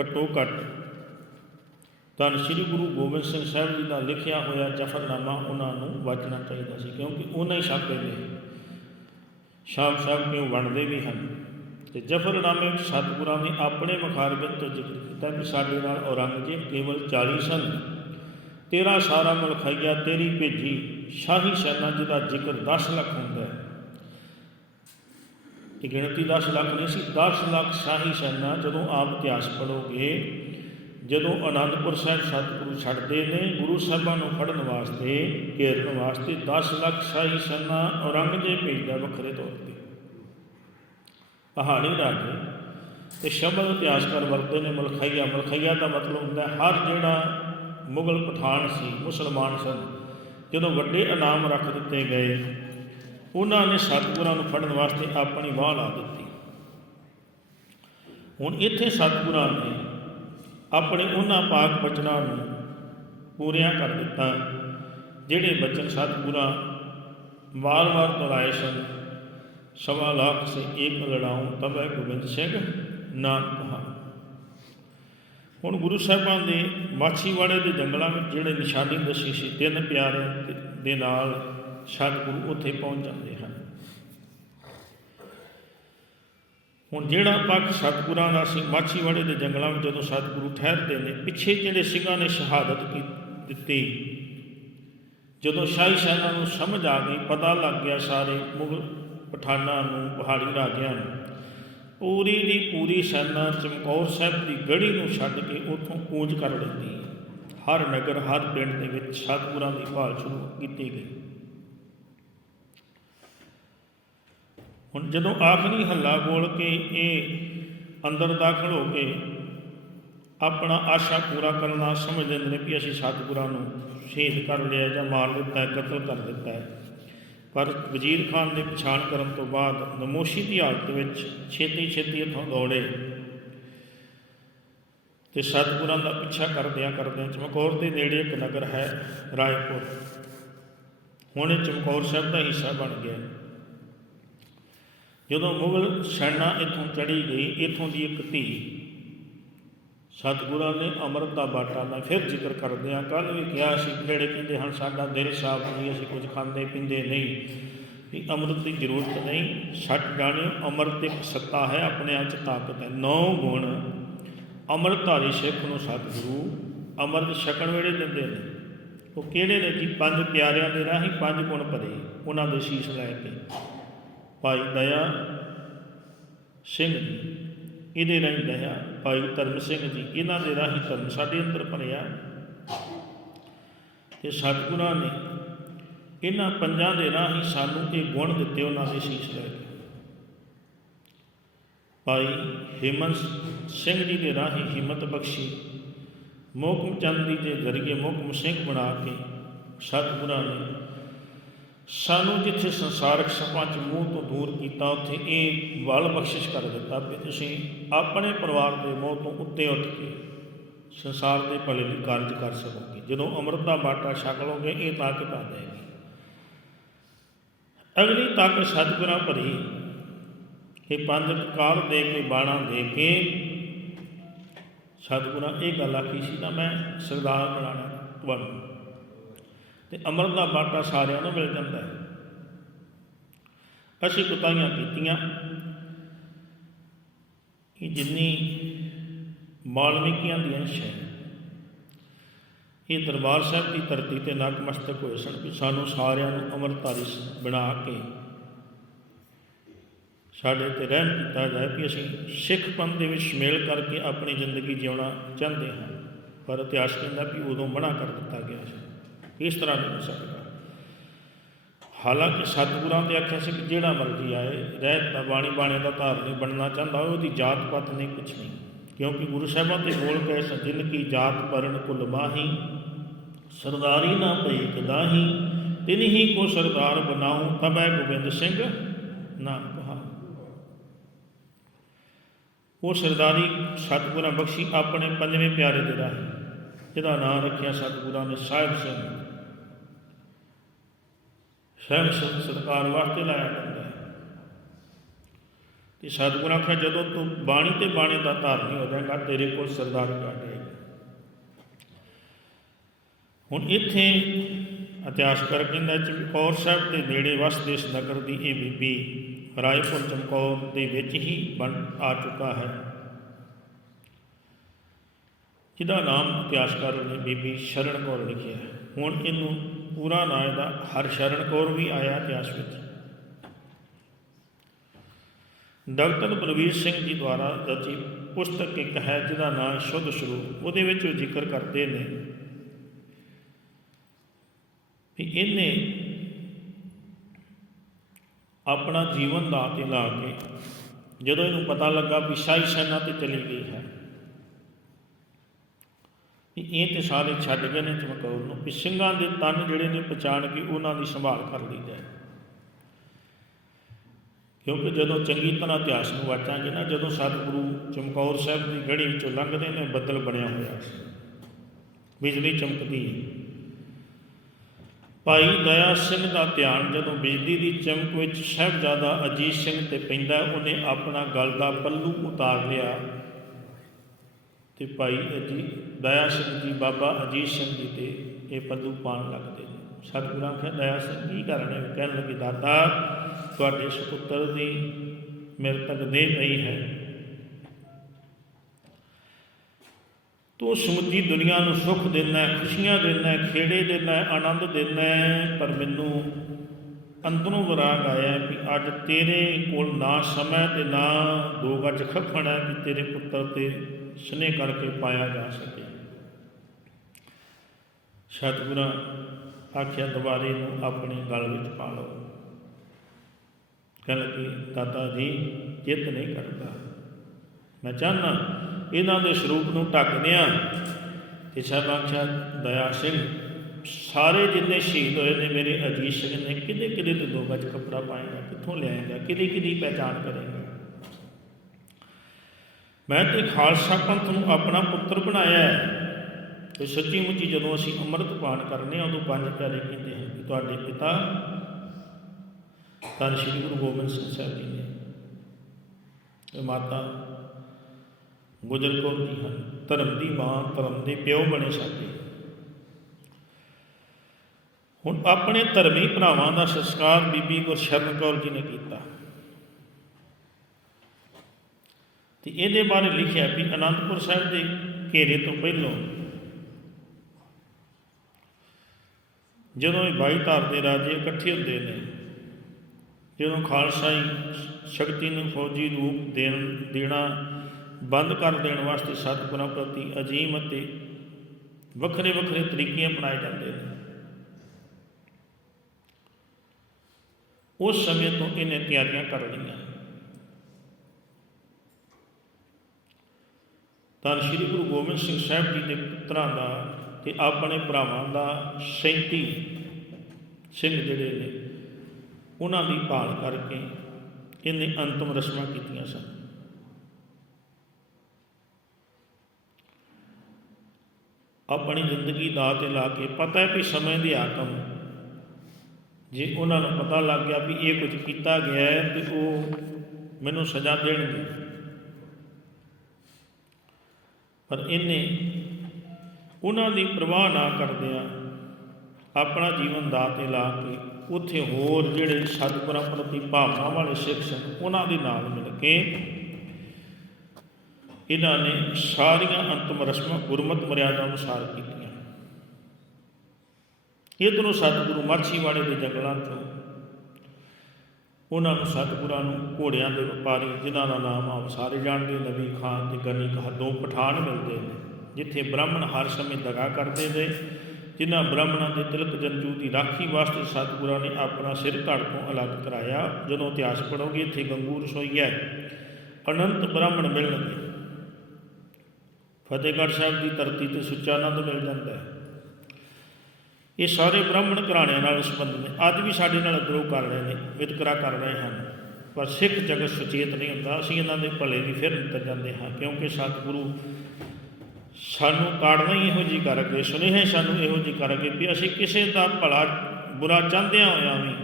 ਘੱਟੋ ਘੱਟ ਤਾਂ ਸ੍ਰੀ ਗੁਰੂ ਗੋਬਿੰਦ ਸਿੰਘ ਸਾਹਿਬ ਜੀ ਦਾ ਲਿਖਿਆ ਹੋਇਆ ਜਫਰਨਾਮਾ ਉਹਨਾਂ ਨੂੰ ਵਾਚਣਾ ਚਾਹੀਦਾ ਸੀ, ਕਿਉਂਕਿ ਉਹਨਾਂ ਹੀ ਛਾਪੇ ਨੇ। ਸ਼ਾਮ ਸਾਹਿਬ ਕਿਉਂ ਵੰਡਦੇ ਵੀ ਹਨ? ਤੇ ਜਫਰਨਾਮੇ ਵਿੱਚ ਸਤਿਗੁਰਾਂ ਨੇ ਆਪਣੇ ਮੁਖਾਰਬਤ ਤੋਂ ਜ਼ਿਕਰ ਕੀਤਾ ਕਿ ਸਾਡੇ ਨਾਲ ਔਰੰਗਜ਼ੇਬ ਕੇਵਲ 40 ਸਨ ਤੇਰਾ ਸਾਰਾ ਮਲਖਈਆ ਤੇਰੀ ਭੇਜੀ ਸ਼ਾਹੀ ਸੈਨਾ ਜਿਹਦਾ ਜ਼ਿਕਰ 10 ਲੱਖ ਹੁੰਦਾ ਹੈ। ਇਹ ਗਿਣਤੀ 10 ਲੱਖ ਨਹੀਂ ਸੀ 10 ਲੱਖ ਸ਼ਾਹੀ ਸੈਨਾ ਜਦੋਂ ਆਪ ਇਤਿਹਾਸ ਪੜੋਗੇ ਜਦੋਂ ਅਨੰਦਪੁਰ ਸਾਹਿਬ ਸਤਿਗੁਰੂ ਛੱਡਦੇ ਨੇ, ਗੁਰੂ ਸਾਹਿਬਾਂ ਨੂੰ ਫੜਨ ਵਾਸਤੇ, ਘੇਰਨ ਵਾਸਤੇ 10 ਲੱਖ ਸ਼ਾਹੀ ਸੈਨਾ ਔਰੰਗਜ਼ੇਬ ਭੇਜਦਾ ਵੱਖਰੇ ਤੌਰ ਕਹਾਣੀ ਪਹਾੜੀ ਰਾਜੇ ਤੇ ਸ਼ਬਦ ਇਤਿਹਾਸਕਾਰ ਵਰਤਦੇ ਨੇ ਮਲਖਈਆ। ਮਲਖਈਆ ਦਾ ਮਤਲਬ ਹੁੰਦਾ ਹਰ ਜਿਹੜਾ ਮੁਗਲ ਪਠਾਨ ਸੀ, ਮੁਸਲਮਾਨ ਸਨ, ਜਦੋਂ ਵੱਡੇ ਇਨਾਮ ਰੱਖ ਦਿੱਤੇ ਗਏ, ਉਹਨਾਂ ਨੇ ਸਤਿਗੁਰਾਂ ਨੂੰ ਫੜਨ ਵਾਸਤੇ ਆਪਣੀ ਵਾਹ ਲਾ ਦਿੱਤੀ। ਹੁਣ ਇੱਥੇ ਸਤਿਗੁਰਾਂ ਨੇ ਆਪਣੇ ਉਹਨਾਂ ਪਾਕ ਬਚਨਾਂ ਨੂੰ ਪੂਰੀਆਂ ਕਰ ਦਿੱਤਾ, ਜਿਹੜੇ ਬਚਨ ਸਤਿਗੁਰਾਂ ਵਾਰ-ਵਾਰ ਦੁਹਰਾਏ ਸਨ। ਸਵਾ ਲੱਖ ਸੇ ਏਕ ਲੜਾਉ ਤਬੈ ਗੋਬਿੰਦ ਸਿੰਘ ਨਾਮ ਕਹਾ ਹੁਣ ਗੁਰੂ ਸਾਹਿਬਾਂ ਦੇ ਮਾਛੀਵਾੜੇ ਦੇ ਜੰਗਲਾਂ ਵਿੱਚ ਜਿਹੜੇ ਨਿਸ਼ਾਨੀ ਦੱਸੀ ਸੀ, ਤਿੰਨ ਪਿਆਰੇ ਦੇ- ਨਾਲ ਸਤਿਗੁਰੂ ਉੱਥੇ ਪਹੁੰਚ ਜਾਂਦੇ ਹਨ। ਹੁਣ ਜਿਹੜਾ ਪੱਖ ਸਤਿਗੁਰਾਂ ਦਾ ਸੀ, ਮਾਛੀਵਾੜੇ ਦੇ ਜੰਗਲਾਂ ਵਿੱਚ ਜਦੋਂ ਸਤਿਗੁਰੂ ਠਹਿਰਦੇ ਨੇ, ਪਿੱਛੇ ਜਿਹੜੇ ਸਿੰਘਾਂ ਨੇ ਸ਼ਹਾਦਤ ਕੀ ਦਿੱਤੀ, ਜਦੋਂ ਸ਼ਾਹੀ ਸੈਨਾ ਨੂੰ ਸਮਝ ਆ ਗਈ, ਪਤਾ ਲੱਗ ਗਿਆ ਸਾਰੇ ਮੁਗਲ ਪਠਾਨਾਂ ਨੂੰ, ਪਹਾੜੀ ਰਾਜਿਆਂ ਨੂੰ। ਪੂਰੀ ਦੀ ਪੂਰੀ ਸੈਨਾ ਚਮਕੌਰ ਸਾਹਿਬ ਦੀ ਗੜੀ ਨੂੰ ਛੱਡ ਕੇ ਉੱਥੋਂ ਕੂਚ ਕਰ ਲੈਂਦੀ ਹਰ ਨਗਰ, ਹਰ ਪਿੰਡ ਦੇ ਵਿੱਚ ਸਤਿਗੁਰਾਂ ਦੀ ਭਾਲ ਸ਼ੁਰੂ ਕੀਤੀ ਗਈ। ਹੁਣ ਜਦੋਂ ਆਖਰੀ ਹੱਲਾ ਬੋਲ ਕੇ ਇਹ ਅੰਦਰ ਦਾਖਲ ਹੋ ਕੇ ਆਪਣਾ ਆਸ਼ਾ ਪੂਰਾ ਕਰਨਾ ਸਮਝ ਲੈਂਦੇ ਨੇ ਕਿ ਅਸੀਂ ਸਤਿਗੁਰਾਂ ਨੂੰ ਸ਼ਹੀਦ ਕਰ ਲਿਆ ਜਾਂ ਮਾਰ ਦਿੱਤਾ ਹੈ ਕਤਲ ਕਰ ਦਿੱਤਾ ਹੈ। ਪਰ ਵਜ਼ੀਰ ਖਾਨ ਦੇ ਪਛਾਣ ਕਰਨ ਤੋਂ ਬਾਅਦ ਨਮੋਸ਼ੀ ਦੀ ਹਾਲਤ ਵਿੱਚ ਛੇਤੀ ਛੇਤੀ ਇੱਥੋਂ ਦੌੜੇ। ਤੇ ਸਤਿਗੁਰਾਂ ਦਾ ਪਿੱਛਾ ਕਰਦਿਆਂ ਕਰਦਿਆਂ ਚਮਕੌਰ ਦੇ ਨੇੜੇ ਇੱਕ ਨਗਰ ਹੈ ਰਾਏਪੁਰ। ਹੁਣ ਇਹ ਚਮਕੌਰ ਸਾਹਿਬ ਦਾ ਹਿੱਸਾ ਬਣ ਗਿਆ। ਜਦੋਂ ਮੁਗਲ ਸੈਨਾ ਇੱਥੋਂ ਚੜੀ ਗਈ, ਇੱਥੋਂ ਦੀ ਇੱਕ ਧੀ ਸਤਿਗੁਰਾਂ ਨੇ ਅੰਮ੍ਰਿਤ ਦਾ ਬਾਟਾ ਮੈਂ ਫਿਰ ਜ਼ਿਕਰ ਕਰਦੇ ਆ ਕੱਲ ਵੀ ਕਿਹਾ ਸੀ ਜਿਹੜੇ ਕਹਿੰਦੇ ਹਨ, ਸਾਡਾ ਦਿਲ ਸਾਫ਼ ਨਹੀਂ, ਅਸੀਂ ਕੁਝ ਖਾਂਦੇ ਪੀਂਦੇ ਨਹੀਂ। ਵੀ ਅੰਮ੍ਰਿਤ ਦੀ ਜ਼ਰੂਰਤ ਨਹੀਂ ਸੱਟ ਜਾਣਿਓ, ਅੰਮ੍ਰਿਤ ਇੱਕ ਸੱਤਾ ਹੈ, ਆਪਣੇ ਆਪ 'ਚ ਤਾਕਤ ਹੈ। ਨੌ ਗੁਣ ਅੰਮ੍ਰਿਤਧਾਰੀ ਸਿੱਖ ਨੂੰ ਸਤਿਗੁਰੂ, ਅੰਮ੍ਰਿਤ ਛਕਣ ਵੇਲੇ ਦਿੰਦੇ ਨੇ। ਉਹ ਕਿਹੜੇ ਨੇ ਜੀ? ਪੰਜ ਪਿਆਰਿਆਂ ਦੇ ਰਾਹੀਂ ਪੰਜ ਗੁਣ ਭਰੇ, ਉਹਨਾਂ ਦੇ ਸ਼ੀਸ਼ ਲੈ ਕੇ। ਭਾਈ ਦਇਆ ਸਿੰਘ ਜੀ ਇਹਦੇ ਰਾਹੀਂ ਦਇਆ ਭਾਈ ਧਰਮ ਸਿੰਘ ਜੀ, ਇਹਨਾਂ ਦੇ ਰਾਹੀਂ ਧਰਮ ਸਾਡੇ ਅੰਦਰ ਭਰਿਆ ਤੇ ਸਤਿਗੁਰਾਂ ਨੇ ਇਹਨਾਂ ਪੰਜਾਂ ਦੇ ਰਾਹੀਂ ਸਾਨੂੰ ਇਹ ਗੁਣ ਦਿੱਤੇ, ਉਹਨਾਂ ਦੇ ਸ਼ੀਸ਼ ਲੈ ਭਾਈ ਹਿੰਮਤ ਸਿੰਘ ਜੀ ਦੇ ਰਾਹੀਂ ਹਿੰਮਤ ਬਖਸ਼ੀ। ਮੋਕਮ ਚੰਦ ਜੀ ਦੇ ਜ਼ਰੀਏ ਮੋਕਮ ਸਿੰਘ ਬਣਾ ਕੇ ਸਤਿਗੁਰਾਂ ਨੇ ਸਾਨੂੰ ਜਿੱਥੇ ਸੰਸਾਰਕ ਸਭਾ ਚ ਮੂੰਹ ਤੋਂ ਦੂਰ ਕੀਤਾ, ਉੱਥੇ ਇਹ ਬਲ ਬਖਸ਼ਿਸ਼ ਕਰ ਦਿੱਤਾ ਵੀ ਤੁਸੀਂ ਆਪਣੇ ਪਰਿਵਾਰ ਦੇ ਮੋਹ ਤੋਂ ਉੱਤੇ ਉੱਠ ਕੇ ਸੰਸਾਰ ਦੇ ਭਲੇ ਲਈ ਕਾਰਜ ਕਰ ਸਕੋਗੇ। ਜਦੋਂ ਅੰਮ੍ਰਿਤ ਦਾ ਬਾਟਾ ਛਕ ਲਓਗੇ, ਇਹ ਤਾਕਤ ਆ ਜਾਏਗੀ। ਅਗਲੀ ਤਾਕਤ ਸਤਿਗੁਰਾਂ ਭਰੀ ਇਹ ਪੰਜ ਕਾਲ ਦੇ ਕੇ ਬਾਣਾ ਦੇ ਕੇ ਸਤਿਗੁਰਾਂ ਇਹ ਗੱਲ ਆਖੀ ਸੀ ਤਾਂ ਮੈਂ ਸਰਦਾਰ ਬਣਾਣਾ ਤੁਹਾਨੂੰ ਤੇ ਅੰਮ੍ਰਿਤ ਦਾ ਬਾਟਾ ਸਾਰਿਆਂ ਨੂੰ ਮਿਲ ਜਾਂਦਾ ਹੈ। ਅਸੀਂ ਕੁਤਾਈਆਂ ਕੀਤੀਆਂ ਕਿ ਜਿੰਨੀ ਮਾਲਵਿਕੀਆਂ ਦੀਆਂ ਅੰਸ਼ ਇਹ ਦਰਬਾਰ ਸਾਹਿਬ ਦੀ ਧਰਤੀ ਤੇ ਨਤਮਸਤਕ ਹੋਏ ਸਨ ਕਿ ਸਾਨੂੰ ਸਾਰਿਆਂ ਨੂੰ ਅੰਮ੍ਰਿਤਧਾਰੀ ਬਣਾ ਕੇ ਸਾਡੇ ਤੇ ਰਹਿਮ ਕੀਤਾ ਜਾਏ ਕਿ ਅਸੀਂ ਸਿੱਖ ਪੰਥ ਦੇ ਵਿੱਚ ਸ਼ਮੇਲ ਕਰਕੇ ਆਪਣੀ ਜ਼ਿੰਦਗੀ ਜਿਉਣਾ ਚਾਹੁੰਦੇ ਹਾਂ। ਪਰ ਇਤਿਹਾਸ ਕਹਿੰਦਾ ਕਿ ਉਦੋਂ ਮਨਾ ਕਰ ਦਿੱਤਾ ਗਿਆ ਸੀ। ਇਸ ਤਰ੍ਹਾਂ ਨਹੀਂ ਹੋ ਸਕਦਾ ਹਾਲਾਂਕਿ ਸਤਿਗੁਰਾਂ ਦੇ ਆਖਿਆ ਸੀ ਕਿ ਜਿਹੜਾ ਮਰਜ਼ੀ ਆਏ, ਰਹਿਤ ਦਾ ਬਾਣੀ ਬਾਣੇ ਦਾ ਧਾਰਨੀ ਬਣਨਾ ਚਾਹੁੰਦਾ ਹੋਵੇ ਉਹਦੀ ਜਾਤ ਪਤ ਨਹੀਂ, ਕੁਛ ਨਹੀਂ। ਕਿਉਂਕਿ ਗੁਰੂ ਸਾਹਿਬਾਂ ਦੇ ਬੋਲ ਕਹੇ ਸਨ, ਜਿਨ ਕੀ ਜਾਤ ਪਰਨ ਕੁਲ ਮਾਹੀ, ਸਰਦਾਰੀ ਨਾ ਭਈ ਕਦਾਹੀ ਤਿਨ ਹੀ ਕੋ ਸਰਦਾਰ ਬਣਾਉ, ਤਬੈ ਗੋਬਿੰਦ ਸਿੰਘ ਨਾ ਕਹਾ। ਉਹ ਸਰਦਾਰੀ ਸਤਿਗੁਰਾਂ ਬਖਸ਼ੀ ਆਪਣੇ ਪੰਜਵੇਂ ਪਿਆਰੇ ਦੇ ਰਾਹੀਂ, ਜਿਹਦਾ ਨਾਮ ਰੱਖਿਆ ਸਤਿਗੁਰਾਂ ਨੇ ਸਾਹਿਬ ਸਿੰਘ। ਸਾਹਿਬ ਸਿੰਘ ਸਰਕਾਰ ਵਾਸਤੇ ਲਾਇਆ ਜਾਂਦਾ ਹੈ। ਤੇ ਸਤਿਗੁਰ ਆਖਿਆ, ਜਦੋਂ ਤੂੰ ਬਾਣੀ ਤੇ ਬਾਣੀ ਦਾ ਧਾਰਨੀ ਹੋ ਜਾਏਗਾ, ਤੇਰੇ ਕੋਲ ਸਰਦਾਰ ਆ ਹੁਣ ਇੱਥੇ ਇਤਿਹਾਸਕਾਰ ਕਹਿੰਦਾ ਚਮਕੌਰ ਸਾਹਿਬ ਦੇ ਨੇੜੇ ਵਸਦੇ ਇਸ ਨਗਰ ਦੀ ਇਹ ਬੀਬੀ ਰਾਏਪੁਰ ਚਮਕੌਰ ਦੇ ਵਿੱਚ ਹੀ ਬਣ ਆ ਚੁੱਕਾ ਹੈ। ਜਿਹਦਾ ਨਾਮ ਇਤਿਹਾਸਕਾਰ ਨੇ ਬੀਬੀ ਸ਼ਰਨ ਕੌਰ ਲਿਖਿਆ ਹੁਣ ਇਹਨੂੰ ਪੂਰਾ ਨਾਂ ਇਹਦਾ ਹਰਸ਼ਰਨ ਕੌਰ ਵੀ ਆਇਆ ਇਤਿਹਾਸ ਵਿੱਚ ਡਾਕਟਰ ਬਲਵੀਰ ਸਿੰਘ ਜੀ ਦੁਆਰਾ ਰਚੀ ਪੁਸਤਕ ਇੱਕ ਹੈ, ਜਿਹਦਾ ਨਾਮ ਸ਼ੁੱਧ ਸਰੂਪ, ਉਹਦੇ ਵਿੱਚ ਉਹ ਜ਼ਿਕਰ ਕਰਦੇ ਨੇ ਵੀ ਇਹਨੇ ਆਪਣਾ ਜੀਵਨ ਦਾ ਤੇ ਲਾ ਕੇ ਜਦੋਂ ਇਹਨੂੰ ਪਤਾ ਲੱਗਾ ਵੀ ਸ਼ਾਹੀ ਸੈਨਾ ਤੇ ਚਲੀ ਗਈ ਹੈ ਵੀ ਇਹ ਤੇ ਸਾਰੇ ਛੱਡ ਗਏ ਨੇ ਚਮਕੌਰ ਨੂੰ। ਵੀ ਸਿੰਘਾਂ ਦੇ ਤਨ ਜਿਹੜੇ ਨੇ ਪਛਾਣ ਕੇ ਉਹਨਾਂ ਦੀ ਸੰਭਾਲ ਕਰ ਲਈ ਜਾਏ। ਕਿਉਂਕਿ ਜਦੋਂ ਚੰਗੀ ਤਰ੍ਹਾਂ ਇਤਿਹਾਸ ਨੂੰ ਵਾਚਾਂਗੇ ਨਾ, ਜਦੋਂ ਸਤਿਗੁਰੂ ਚਮਕੌਰ ਸਾਹਿਬ ਦੀ ਗੜੀ ਵਿੱਚੋਂ ਲੰਘਦੇ ਨੇ, ਬੱਦਲ ਬਣਿਆ ਹੋਇਆ ਬਿਜਲੀ ਚਮਕਦੀ ਭਾਈ ਦਇਆ ਸਿੰਘ ਦਾ ਧਿਆਨ ਜਦੋਂ ਬਿਜਲੀ ਦੀ ਚਮਕ ਵਿੱਚ ਸਾਹਿਬਜ਼ਾਦਾ ਅਜੀਤ ਸਿੰਘ ਤੇ ਪੈਂਦਾ, ਉਹਨੇ ਆਪਣਾ ਗਲ ਦਾ ਪੱਲੂ ਉਤਾਰ ਲਿਆ। ਤੇ ਭਾਈ ਅਜੀ ਦਇਆ ਸਿੰਘ ਜੀ, ਬਾਬਾ ਅਜੀਤ ਸਿੰਘ ਜੀ ਤੇ ਇਹ ਪੱਲੂ ਪਾਣ ਲੱਗਦੇ ਨੇ। ਸਤਿਗੁਰਾਂ ਆਖਿਆ, ਦਇਆ ਸਿੰਘ, ਕੀ ਕਰਨੇ ਕਹਿਣ ਲੱਗੇ ਦਾਤਾ ਤੁਹਾਡੇ ਸੁਪੁੱਤਰ ਦੀ ਮੇਰੇ ਤੱਕ ਦੇ ਪਈ ਹੈ। ਤੂੰ ਸਮੁੱਚੀ ਦੁਨੀਆ ਨੂੰ ਸੁੱਖ ਦਿੰਦਾ ਖੁਸ਼ੀਆਂ ਦਿੰਦਾ ਖੇੜੇ ਦਿੰਦਾ ਆਨੰਦ ਦਿੰਦਾ ਪਰ ਮੈਨੂੰ ਅੰਦਰੋਂ ਵਿਰਾਗ ਆਇਆ ਹੈ ਕਿ ਅੱਜ ਤੇਰੇ ਕੋਲ ਨਾ ਸਮਾਂ ਤੇ ਨਾ ਦੋ ਗੱਜ ਖੱਫਣ ਹੈ ਕਿ ਤੇਰੇ ਪੁੱਤਰ ਤੇ ਸਨੇਹ ਕਰਕੇ ਪਾਇਆ ਜਾ ਸਕੇ। ਸਤਿਗੁਰਾਂ, ਆਖਿਆ ਦੁਬਾਰੇ ਨੂੰ ਆਪਣੀ ਗਲ ਵਿੱਚ ਪਾ ਲਓ। ਕਹਿੰਦਾ ਕਿ ਦਾਦਾ ਜੀ, ਜਿੱਤ ਨਹੀਂ ਕਰਦਾ। ਮੈਂ ਚਾਹਨਾ ਇਹਨਾਂ ਦੇ ਸਰੂਪ ਨੂੰ ਢੱਕ ਦਿਆਂ ਤੇ ਸਾਹਿਬ, ਦਇਆ ਸਿੰਘ, ਸਾਰੇ ਜਿੰਨੇ ਸ਼ਹੀਦ ਹੋਏ ਨੇ, ਮੇਰੇ ਅਜੀਤ ਸਿੰਘ ਨੇ ਕਿਹਦੇ ਕਿਹਦੇ ਤੇ ਦੋ ਗੱਜ ਕੱਪੜਾ ਪਾਏਗਾ ਕਿੱਥੋਂ ਲਿਆਏਗਾ ਕਿਹਦੀ ਕਿਹਦੀ ਪਹਿਚਾਨ ਕਰੇਗਾ? ਮੈਂ ਤੇ ਖਾਲਸਾ ਪੰਥ ਨੂੰ ਆਪਣਾ ਪੁੱਤਰ ਬਣਾਇਆ ਹੈ। ਤੇ ਸੱਚੀ ਮੁੱਚੀ ਜਦੋਂ ਅਸੀਂ ਅੰਮ੍ਰਿਤ ਪਾਨ ਕਰਨੇ ਆ ਉਦੋਂ ਪੰਜ ਪਿਆਰੇ ਕਹਿੰਦੇ ਹਨ ਕਿ ਤੁਹਾਡੇ ਪਿਤਾ ਤਾਂ ਸ੍ਰੀ ਗੁਰੂ ਗੋਬਿੰਦ ਸਿੰਘ ਸਾਹਿਬ ਜੀ ਨੇ। ਇਹ ਮਾਤਾ ਗੁਜਰ ਕੌਰ ਜੀ ਹਨ। ਧਰਮ ਦੀ ਮਾਂ, ਧਰਮ ਦੇ ਪਿਓ ਬਣੇ ਸਾਡੇ। ਹੁਣ ਆਪਣੇ ਧਰਮੀ ਭਰਾਵਾਂ ਦਾ ਸੰਸਕਾਰ ਬੀਬੀ ਗੁਰਸ਼ਰਨ ਕੌਰ ਜੀ ਨੇ ਕੀਤਾ। ਤੇ ਇਹਦੇ ਬਾਰੇ ਲਿਖਿਆ ਵੀ ਅਨੰਦਪੁਰ ਸਾਹਿਬ ਦੇ ਘੇਰੇ ਤੋਂ ਪਹਿਲਾਂ ਜਦੋਂ ਇਹ ਬਾਈ ਧਾਰ ਦੇ ਰਾਜੇ ਇਕੱਠੇ ਹੁੰਦੇ ਨੇ, ਜਦੋਂ ਖਾਲਸਾਈ ਸ਼ਕਤੀ ਨੂੰ ਫੌਜੀ ਰੂਪ ਦੇਣ, ਦੇਣਾ ਬੰਦ ਕਰ ਦੇਣ ਵਾਸਤੇ ਸਤਿਗੁਰਾਂ ਪ੍ਰਤੀ ਅਜੀਮ ਅਤੇ ਵੱਖਰੇ ਵੱਖਰੇ ਤਰੀਕੇ ਅਪਣਾਏ ਜਾਂਦੇ ਨੇ। ਉਸ ਸਮੇਂ ਤੋਂ ਇਹਨੇ ਤਿਆਰੀਆਂ ਕਰ ਲਈਆਂ। ਤਾਂ ਸ੍ਰੀ ਗੁਰੂ ਗੋਬਿੰਦ ਸਿੰਘ ਸਾਹਿਬ ਜੀ ਦੇ ਪੁੱਤਰਾਂ ਦਾ ਤੇ ਆਪਣੇ ਭਰਾਵਾਂ ਦਾ 37 ਸਿੰਘ ਜਿਹੜੇ ਨੇ, ਉਹਨਾਂ ਦੀ ਭਾਲ ਕਰਕੇ ਇਹਨੇ ਅੰਤਮ ਰਸਮਾਂ ਕੀਤੀਆਂ ਸਨ। ਆਪਣੀ ਜ਼ਿੰਦਗੀ ਦਾ ਤੇ ਲਾ ਕੇ ਪਤਾ ਹੈ ਕਿ ਸਮੇਂ ਦੀ ਆਤਮ, ਜੇ ਉਹਨਾਂ ਨੂੰ ਪਤਾ ਲੱਗ ਗਿਆ ਵੀ ਇਹ ਕੁਝ ਕੀਤਾ ਗਿਆ ਹੈ ਤੇ ਉਹ ਮੈਨੂੰ ਸਜ਼ਾ ਦੇਣਗੇ। ਪਰ ਇਹਨੇ ਉਹਨਾਂ ਦੀ ਪ੍ਰਵਾਹ ਨਾ ਕਰਦਿਆਂ ਆਪਣਾ ਜੀਵਨ ਦਾਅ ਤੇ ਲਾ ਕੇ ਉੱਥੇ ਹੋਰ ਜਿਹੜੇ ਸਤਿਗੁਰਾਂ ਪ੍ਰਤੀ ਭਾਵਨਾ ਵਾਲੇ ਸਿੱਖ ਸਨ ਉਹਨਾਂ ਦੇ ਨਾਲ ਮਿਲ ਕੇ ਇਹਨਾਂ ਨੇ ਸਾਰੀਆਂ ਅੰਤਮ ਰਸਮਾਂ ਗੁਰਮਤ ਮਰਿਆਦਾ ਅਨੁਸਾਰ ਕੀਤੀਆਂ। ਇਹ ਇਧਰੋਂ ਸਤਿਗੁਰੂ ਮਾਛੀਵਾੜੇ ਦੇ ਜੰਗਲਾਂ ਤੋਂ ਉਹਨਾਂ ਨੂੰ ਸਤਿਗੁਰਾਂ ਨੂੰ ਘੋੜਿਆਂ ਦੇ ਵਪਾਰੀ ਜਿਨ੍ਹਾਂ ਦਾ ਨਾਮ ਆਪ ਸਾਰੇ ਜਾਣਦੇ ਨਬੀ ਖਾਨ ਤੇ ਗਨੀ ਖਾਨ ਪਠਾਨ ਮਿਲਦੇ ਨੇ, ਜਿੱਥੇ ਬ੍ਰਾਹਮਣ ਹਰ ਸਮੇਂ ਦਗਾ ਕਰਦੇ ਨੇ, ਜਿਨ੍ਹਾਂ ਬ੍ਰਾਹਮਣਾਂ ਦੇ ਤਿਲਕ ਜੰਤੂ ਦੀ ਰਾਖੀ ਵਾਸਤੇ ਸਤਿਗੁਰਾਂ ਨੇ ਆਪਣਾ ਸਿਰ ਧੜ ਤੋਂ ਅਲੱਗ ਕਰਾਇਆ। ਜਦੋਂ ਇਤਿਹਾਸ ਪੜੋਗੇ ਇੱਥੇ ਗੰਗੂ ਰਸੋਈ ਹੈ। ਅਨੰਤ ਬ੍ਰਾਹਮਣ ਮਿਲਣਗੇ। ਫਤਿਹਗੜ੍ਹ ਸਾਹਿਬ ਦੀ ਧਰਤੀ ਤੇ ਸੁੱਚਾ ਆਨੰਦ ਮਿਲ ਜਾਂਦਾ ਹੈ। ਇਹ ਸਾਰੇ ਬ੍ਰਾਹਮਣ ਘਰਾਣਿਆਂ ਨਾਲ ਸੰਬੰਧ ਨੇ। ਅੱਜ ਵੀ ਸਾਡੇ ਨਾਲ ਗਰੋ ਕਰ ਰਹੇ ਨੇ, ਵਿਤਕਰਾ ਕਰ ਰਹੇ ਹਨ। ਪਰ ਸਿੱਖ ਜਗਤ ਸੁਚੇਤ ਨਹੀਂ ਹੁੰਦਾ। ਅਸੀਂ ਇਹਨਾਂ ਦੇ ਭਲੇ ਵੀ ਫਿਰ ਨਿੱਤਰ ਜਾਂਦੇ ਹਾਂ, ਕਿਉਂਕਿ ਸਤਿਗੁਰੂ ਸਾਨੂੰ ਤਾੜਨਾ ਹੀ ਇਹੋ ਜੀ ਕਰਕੇ ਸੁਨੇਹੇ ਸਾਨੂੰ ਇਹੋ ਜੀ ਕਰਕੇ ਵੀ ਅਸੀਂ ਕਿਸੇ ਦਾ ਭਲਾ ਬੁਰਾ ਚਾਹੁੰਦਿਆਂ ਹੋਇਆਂ ਵੀ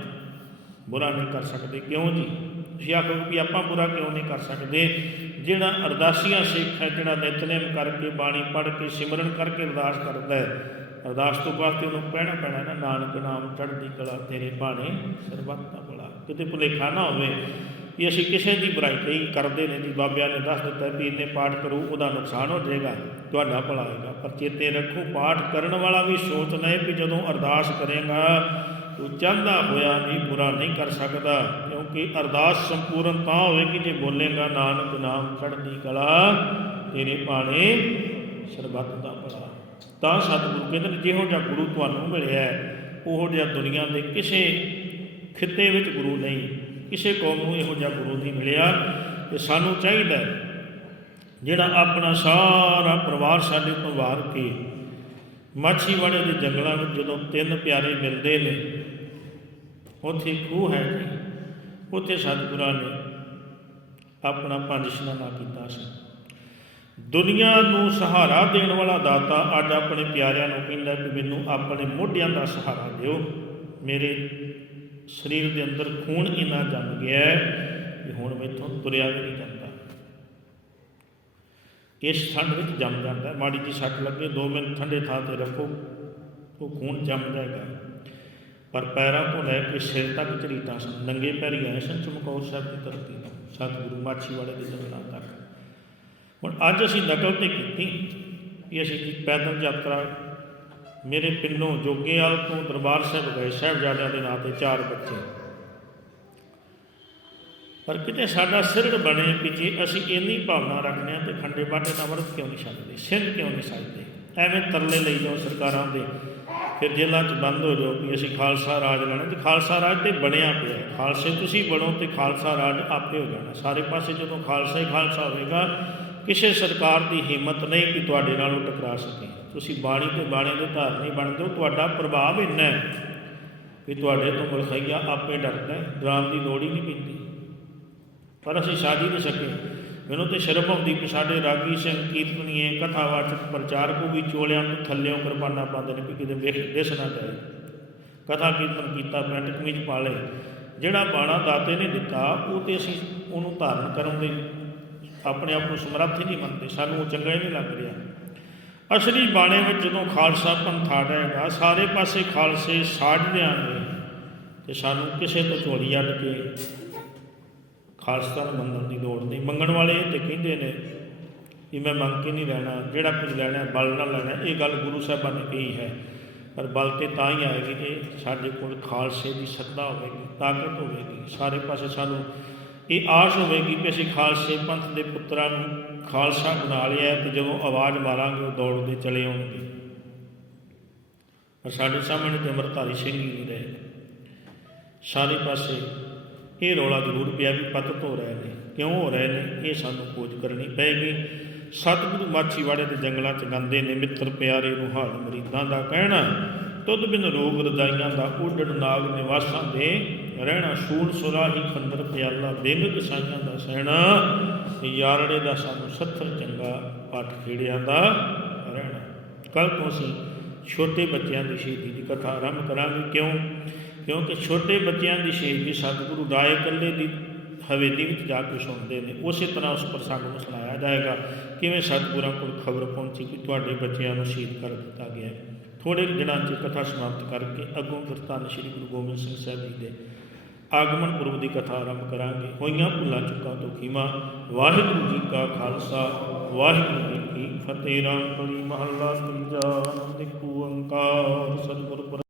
ਬੁਰਾ ਨਹੀਂ ਕਰ ਸਕਦੇ। ਕਿਉਂ ਜੀ? ਤੁਸੀਂ ਆਖੋ ਵੀ ਆਪਾਂ ਬੁਰਾ ਕਿਉਂ ਨਹੀਂ ਕਰ ਸਕਦੇ? ਜਿਹੜਾ ਅਰਦਾਸੀਆਂ ਸਿੱਖ ਹੈ, ਜਿਹੜਾ ਨਿਤਨੇਮ ਕਰਕੇ ਬਾਣੀ ਪੜ੍ਹ ਕੇ ਸਿਮਰਨ ਕਰਕੇ ਅਰਦਾਸ ਕਰਦਾ ਹੈ ਅਰਦਾਸ ਤੋਂ ਬਾਅਦ ਤੇ ਉਹਨੂੰ ਕਹਿਣਾ ਪੈਣਾ ਨਾ, ਨਾਨਕ ਨਾਮ ਚੜ੍ਹਦੀ ਕਲਾ ਤੇਰੇ ਬਾਣੇ ਸਰਬੱਤ ਦਾ ਭਲਾ। ਕਿਤੇ ਭੁਲੇਖਾ ਨਾ ਹੋਵੇ ਵੀ ਅਸੀਂ ਕਿਸੇ ਦੀ ਬੁਰਾਈ ਨਹੀਂ ਕਰਦੇ ਨੇ, ਜੀ ਬਾਬਿਆਂ ਨੇ ਦੱਸ ਦਿੱਤਾ ਵੀ ਇਹਨੇ ਪਾਠ ਕਰੂ, ਉਹਦਾ ਨੁਕਸਾਨ ਹੋ ਜਾਏਗਾ, ਤੁਹਾਡਾ ਭਲਾ ਹੋਏਗਾ। ਪਰ ਚੇਤੇ ਰੱਖੋ, ਪਾਠ ਕਰਨ ਵਾਲਾ ਵੀ ਸੋਚ ਲਏ ਕਿ ਜਦੋਂ ਅਰਦਾਸ ਕਰੇਗਾ, ਤੂੰ ਚਾਹੁੰਦਾ ਹੋਇਆ ਵੀ ਬੁਰਾ ਨਹੀਂ ਕਰ ਸਕਦਾ, ਕਿਉਂਕਿ ਅਰਦਾਸ ਸੰਪੂਰਨ ਤਾਂ ਹੋਵੇਗੀ ਜੇ ਬੋਲੇਗਾ, ਨਾਨਕ ਨਾਮ ਚੜ੍ਹਦੀ ਕਲਾ ਤੇਰੇ ਬਾਣੇ ਸਰਬੱਤ ਦਾ ਤਾਂ ਸਤਿਗੁਰੂ ਕਹਿੰਦੇ ਨੇ ਜਿਹੋ ਜਿਹਾ ਗੁਰੂ ਤੁਹਾਨੂੰ ਮਿਲਿਆ ਹੈ, ਉਹੋ ਜਿਹਾ ਦੁਨੀਆ ਦੇ ਕਿਸੇ ਖਿੱਤੇ ਵਿੱਚ ਗੁਰੂ ਨਹੀਂ ਕਿਸੇ ਕੌਮ ਨੂੰ ਇਹੋ ਜਿਹਾ ਗੁਰੂ ਨਹੀਂ ਮਿਲਿਆ। ਤੇ ਸਾਨੂੰ ਚਾਹੀਦਾ ਜਿਹੜਾ ਆਪਣਾ ਸਾਰਾ ਪਰਿਵਾਰ ਸਾਡੇ ਤੋਂ ਵਾਰ ਕੇ ਮਾਛੀਵਾੜੇ ਦੇ ਜੰਗਲਾਂ ਵਿੱਚ ਜਦੋਂ ਤਿੰਨ ਪਿਆਰੇ ਮਿਲਦੇ ਨੇ ਉੱਥੇ ਖੂਹ ਹੈ ਜੀ ਉੱਥੇ ਸਤਿਗੁਰਾਂ ਨੇ ਆਪਣਾ ਪੰਜ ਇਸ਼ਨਾਨਾ ਕੀਤਾ ਸੀ। ਦੁਨੀਆ ਨੂੰ ਸਹਾਰਾ ਦੇਣ ਵਾਲਾ ਦਾਤਾ ਅੱਜ ਆਪਣੇ ਪਿਆਰਿਆਂ ਨੂੰ ਕਹਿੰਦਾ ਕਿ ਮੈਨੂੰ ਆਪਣੇ ਮੋਢਿਆਂ ਦਾ ਸਹਾਰਾ ਦਿਓ। ਮੇਰੇ ਸਰੀਰ ਦੇ ਅੰਦਰ ਖੂਨ ਇੰਨਾ ਜੰਮ ਗਿਆ ਹੈ ਕਿ ਹੁਣ ਮੈਥੋਂ ਤੁਰਿਆ ਵੀ ਨਹੀਂ ਜਾਂਦਾ। ਇਸ ਠੰਡ ਵਿੱਚ ਜੰਮ ਜਾਂਦਾ ਮਾੜੀ ਜੀ ਸੱਟ ਲੱਗੇ 2 ਮਿੰਟ ਠੰਡੇ ਥਾਂ ਤੇ ਰੱਖੋ, ਉਹ ਖੂਨ ਜੰਮ ਜਾਏਗਾ। ਪਰ ਪੈਰਾਂ ਤੋਂ ਲੈ ਕੇ ਸਿਰ ਤੱਕ ਝਰੀਟਾਂ ਸਨ। ਨੰਗੇ ਪੈਰੀ ਆਏ ਸਨ ਚਮਕੌਰ ਸਾਹਿਬ ਦੀ ਧਰਤੀ ਤੋਂ ਸਤਿਗੁਰੂ ਮਾਛੀਵਾੜੇ ਦੇ ਜੰਗਲਾਂ ਤੱਕ ਹੁਣ ਅੱਜ ਅਸੀਂ ਨਕਲ ਤੇ ਕੀਤੀ ਕਿ ਅਸੀਂ ਜੀ ਪੈਦਲ ਯਾਤਰਾ ਮੇਰੇ ਪਿੰਡੋਂ ਜੋਗੇਵਾਲ ਤੋਂ ਦਰਬਾਰ ਸਾਹਿਬ ਗਏ, ਸਾਹਿਬਜ਼ਾਦਿਆਂ ਦੇ ਨਾਂ ਤੇ ਚਾਰ ਬੱਚੇ। ਪਰ ਕਿਤੇ ਸਾਡਾ ਸਿਰੜ ਬਣੇ ਕਿ ਜੇ ਅਸੀਂ ਇੰਨੀ ਭਾਵਨਾ ਰੱਖਦੇ ਹਾਂ ਤੇ ਖੰਡੇ ਬਾਟੇ ਦਾ ਵਰਤ ਕਿਉਂ ਨਹੀਂ ਛੱਡਦੇ ਸਿੰਘ ਕਿਉਂ ਨਹੀਂ ਛੱਡਦੇ ਐਵੇਂ ਤਰਲੇ ਲਈ ਜਾਓ ਸਰਕਾਰਾਂ ਦੇ, ਫਿਰ ਜੇਲ੍ਹਾਂ 'ਚ ਬੰਦ ਹੋ ਜਾਓ ਕਿ ਅਸੀਂ ਖਾਲਸਾ ਰਾਜ ਲੈਣਾ। ਤੇ ਖਾਲਸਾ ਰਾਜ ਤੇ ਬਣਿਆ ਪਿਆ। ਖਾਲਸੇ ਤੁਸੀਂ ਬਣੋ ਤੇ ਖਾਲਸਾ ਰਾਜ ਆਪੇ ਹੋ ਜਾਣਾ। ਸਾਰੇ ਪਾਸੇ ਜਦੋਂ ਖਾਲਸਾ ਹੀ ਖਾਲਸਾ ਹੋਵੇਗਾ ਕਿਸੇ ਸਰਕਾਰ ਦੀ ਹਿੰਮਤ ਨਹੀਂ ਕਿ ਤੁਹਾਡੇ ਨਾਲ ਉਹ ਟਕਰਾ ਸਕੇ। ਤੁਸੀਂ ਬਾਣੀ ਤੇ ਬਾਣੇ ਦੇ ਧਾਰਨੀ ਬਣਦੇ ਹੋ ਤੁਹਾਡਾ ਪ੍ਰਭਾਵ ਇੰਨਾ ਹੈ ਕਿ ਤੁਹਾਡੇ ਤੋਂ ਮਲਖਈਆ ਆਪੇ ਡਰਦਾ ਹੈ ਡਰਾਮ ਦੀ ਲੋੜ ਹੀ ਨਹੀਂ ਪੈਂਦੀ। ਪਰ ਅਸੀਂ ਸਾਧ ਨਹੀਂ ਸਕੇ। ਮੈਨੂੰ ਤੇ ਸ਼ਰਮ ਆਉਂਦੀ ਕਿ ਸਾਡੇ ਰਾਗੀ ਸਿੰਘ ਕੀਰਤਨੀਏ, ਕਥਾਵਾਚਕ, ਪ੍ਰਚਾਰਕ ਵੀ ਚੋਲਿਆਂ ਤੋਂ ਥੱਲਿਓਂ ਕੁਰਬਾਨਾ ਪਾਉਂਦੇ ਨੇ ਕਿ ਕਿਤੇ ਵੇਖ ਦਿਸ ਨਾ ਜਾਏ। ਕਥਾ ਕੀਰਤਨ ਕੀਤਾ, ਪੈਂਟ ਕਮੀਜ਼ ਪਾ ਲਏ। ਜਿਹੜਾ ਬਾਣਾ ਦਾਤੇ ਨੇ ਦਿੱਤਾ, ਉਹ ਤੇ ਅਸੀਂ ਉਹਨੂੰ ਧਾਰਨ ਕਰਨ ਦੇ ਆਪਣੇ ਆਪ ਨੂੰ ਸਮਰੱਥ ਹੀ ਨਹੀਂ ਮੰਨਦੇ, ਸਾਨੂੰ ਉਹ ਚੰਗਾ ਹੀ ਨਹੀਂ ਲੱਗ ਰਿਹਾ। ਅਸਲੀ ਬਾਣੇ ਵਿੱਚ ਜਦੋਂ ਖਾਲਸਾ ਪੰਥ ਆ ਜਾਏਗਾ ਸਾਰੇ ਪਾਸੇ ਖਾਲਸੇ ਸਾੜ ਦਿਆਂਗੇ ਤੇ ਸਾਨੂੰ ਕਿਸੇ ਤੋਂ ਝੋਲੀ ਅੱਡ ਕੇ ਖਾਲਸਾ ਨੂੰ ਮੰਗਣ ਦੀ ਲੋੜ ਨਹੀਂ। ਮੰਗਣ ਵਾਲੇ ਇਹ ਤੇ ਕਹਿੰਦੇ ਨੇ ਕਿ ਮੈਂ ਮੰਗ ਕੇ ਨਹੀਂ ਲੈਣਾ ਜਿਹੜਾ ਕੁਝ ਲੈਣਾ, ਬਲ ਨਾਲ ਲੈਣਾ, ਇਹ ਗੱਲ ਗੁਰੂ ਸਾਹਿਬਾਂ ਨੇ ਕਹੀ ਹੈ। ਪਰ ਬਲ ਤੇ ਤਾਂ ਹੀ ਆਏਗੀ ਜੇ ਸਾਡੇ ਕੋਲ ਖਾਲਸੇ ਦੀ ਸੱਤਾ ਹੋਵੇਗੀ, ਤਾਕਤ ਹੋਵੇਗੀ। ਸਾਰੇ ਪਾਸੇ ਸਾਨੂੰ ਇਹ ਆਸ ਹੋਵੇਗੀ ਕਿ ਅਸੀਂ ਖਾਲਸੇ ਪੰਥ ਦੇ ਪੁੱਤਰਾਂ ਨੂੰ ਖਾਲਸਾ ਬਣਾ ਲਿਆ ਹੈ ਤੇ ਜਦੋਂ ਆਵਾਜ਼ ਮਾਰਾਂਗੇ ਉਹ ਦੌੜਦੇ ਚਲੇ ਆਉਣਗੇ। ਪਰ ਸਾਡੇ ਸਾਹਮਣੇ ਤੇ ਅਮਰਤਾਰੀ ਸਿੰਘ ਹੀ ਨਹੀਂ ਰਹੇ ਸਾਰੇ ਪਾਸੇ ਇਹ ਰੌਲਾ ਜ਼ਰੂਰ ਪਿਆ ਵੀ ਪਤਤ ਹੋ ਰਹੇ ਨੇ। ਕਿਉਂ ਹੋ ਰਹੇ ਨੇ? ਇਹ ਸਾਨੂੰ ਖੋਜ ਕਰਨੀ ਪਏਗੀ। ਸਤਿਗੁਰੂ ਮਾਛੀਵਾੜੇ ਦੇ ਜੰਗਲਾਂ 'ਚ ਗੰਦੇ ਨੇ ਮਿੱਤਰ ਪਿਆਰੇ ਨੂੰ ਮਰੀਦਾਂ ਦਾ ਕਹਿਣਾ। ਤੁਧ ਬਿਨ ਰੋਗ ਰਜਾਈਆਂ ਦਾ ਉਡਣ ਨਾਗ ਨਿਵਾਸਾਂ ਦੇ ਰਹਿਣਾ ਸੂਲ ਸੁਰਾਹੀ ਖੰਦਰ ਪਿਆਲਾ, ਬਿੰਗ ਕਸਾਈਆਂ ਦਾ ਸਹਿਣਾ ਯਾਰੜੇ ਦਾ ਸਾਨੂੰ ਸੱਥਰ ਚੰਗਾ ਪਾਠ ਖੇੜਿਆਂ ਦਾ ਰਹਿਣਾ। ਕੱਲ ਤੋਂ ਅਸੀਂ ਛੋਟੇ ਬੱਚਿਆਂ ਦੀ ਸ਼ਹੀਦੀ ਦੀ ਕਥਾ ਆਰੰਭ ਕਰਾਂਗੇ। ਕਿਉਂ? ਕਿਉਂਕਿ ਛੋਟੇ ਬੱਚਿਆਂ ਦੀ ਸ਼ਹੀਦੀ ਸਤਿਗੁਰੂ ਰਾਏ ਕੱਲੇ ਦੀ ਹਵੇਲੀ ਵਿੱਚ ਜਾ ਕੇ ਸੁਣਦੇ ਨੇ। ਉਸੇ ਤਰ੍ਹਾਂ ਉਸ ਪ੍ਰਸੰਗ ਨੂੰ ਸੁਣਾਇਆ ਜਾਏਗਾ। ਕਿਵੇਂ ਸਤਿਗੁਰਾਂ ਕੋਲ ਖਬਰ ਪਹੁੰਚੀ ਕਿ ਤੁਹਾਡੇ ਬੱਚਿਆਂ ਨੂੰ ਸ਼ਹੀਦ ਕਰ ਦਿੱਤਾ ਗਿਆ ਹੈ। ਥੋੜੇ ਦਿਨਾਂ 'ਚ ਕਥਾ ਸਮਾਪਤ ਕਰਕੇ ਅੱਗੋਂ ਫਿਰ ਧੰਨ ਸ਼੍ਰੀ ਗੁਰੂ ਗੋਬਿੰਦ ਸਿੰਘ ਸਾਹਿਬ ਜੀ ਦੇ ਆਗਮਨ ਪੁਰਬ ਦੀ ਕਥਾ ਆਰੰਭ ਕਰਾਂਗੇ। ਹੋਈਆਂ ਭੁੱਲਾਂ ਚੁੱਕਾਂ ਤੋਂ ਖੀਮਾ। ਵਾਹਿਗੁਰੂ ਜੀ ਕਾ ਖਾਲਸਾ, ਵਾਹਿਗੁਰੂ ਜੀ ਕੀ ਫਤਿਹ। ਰਾਮ ਕਲੀ ਮਹੱਲਾ ਤੀਜਾ ਆਨੰਦ ਓੰਕਾਰ ਸਤਿਗੁਰ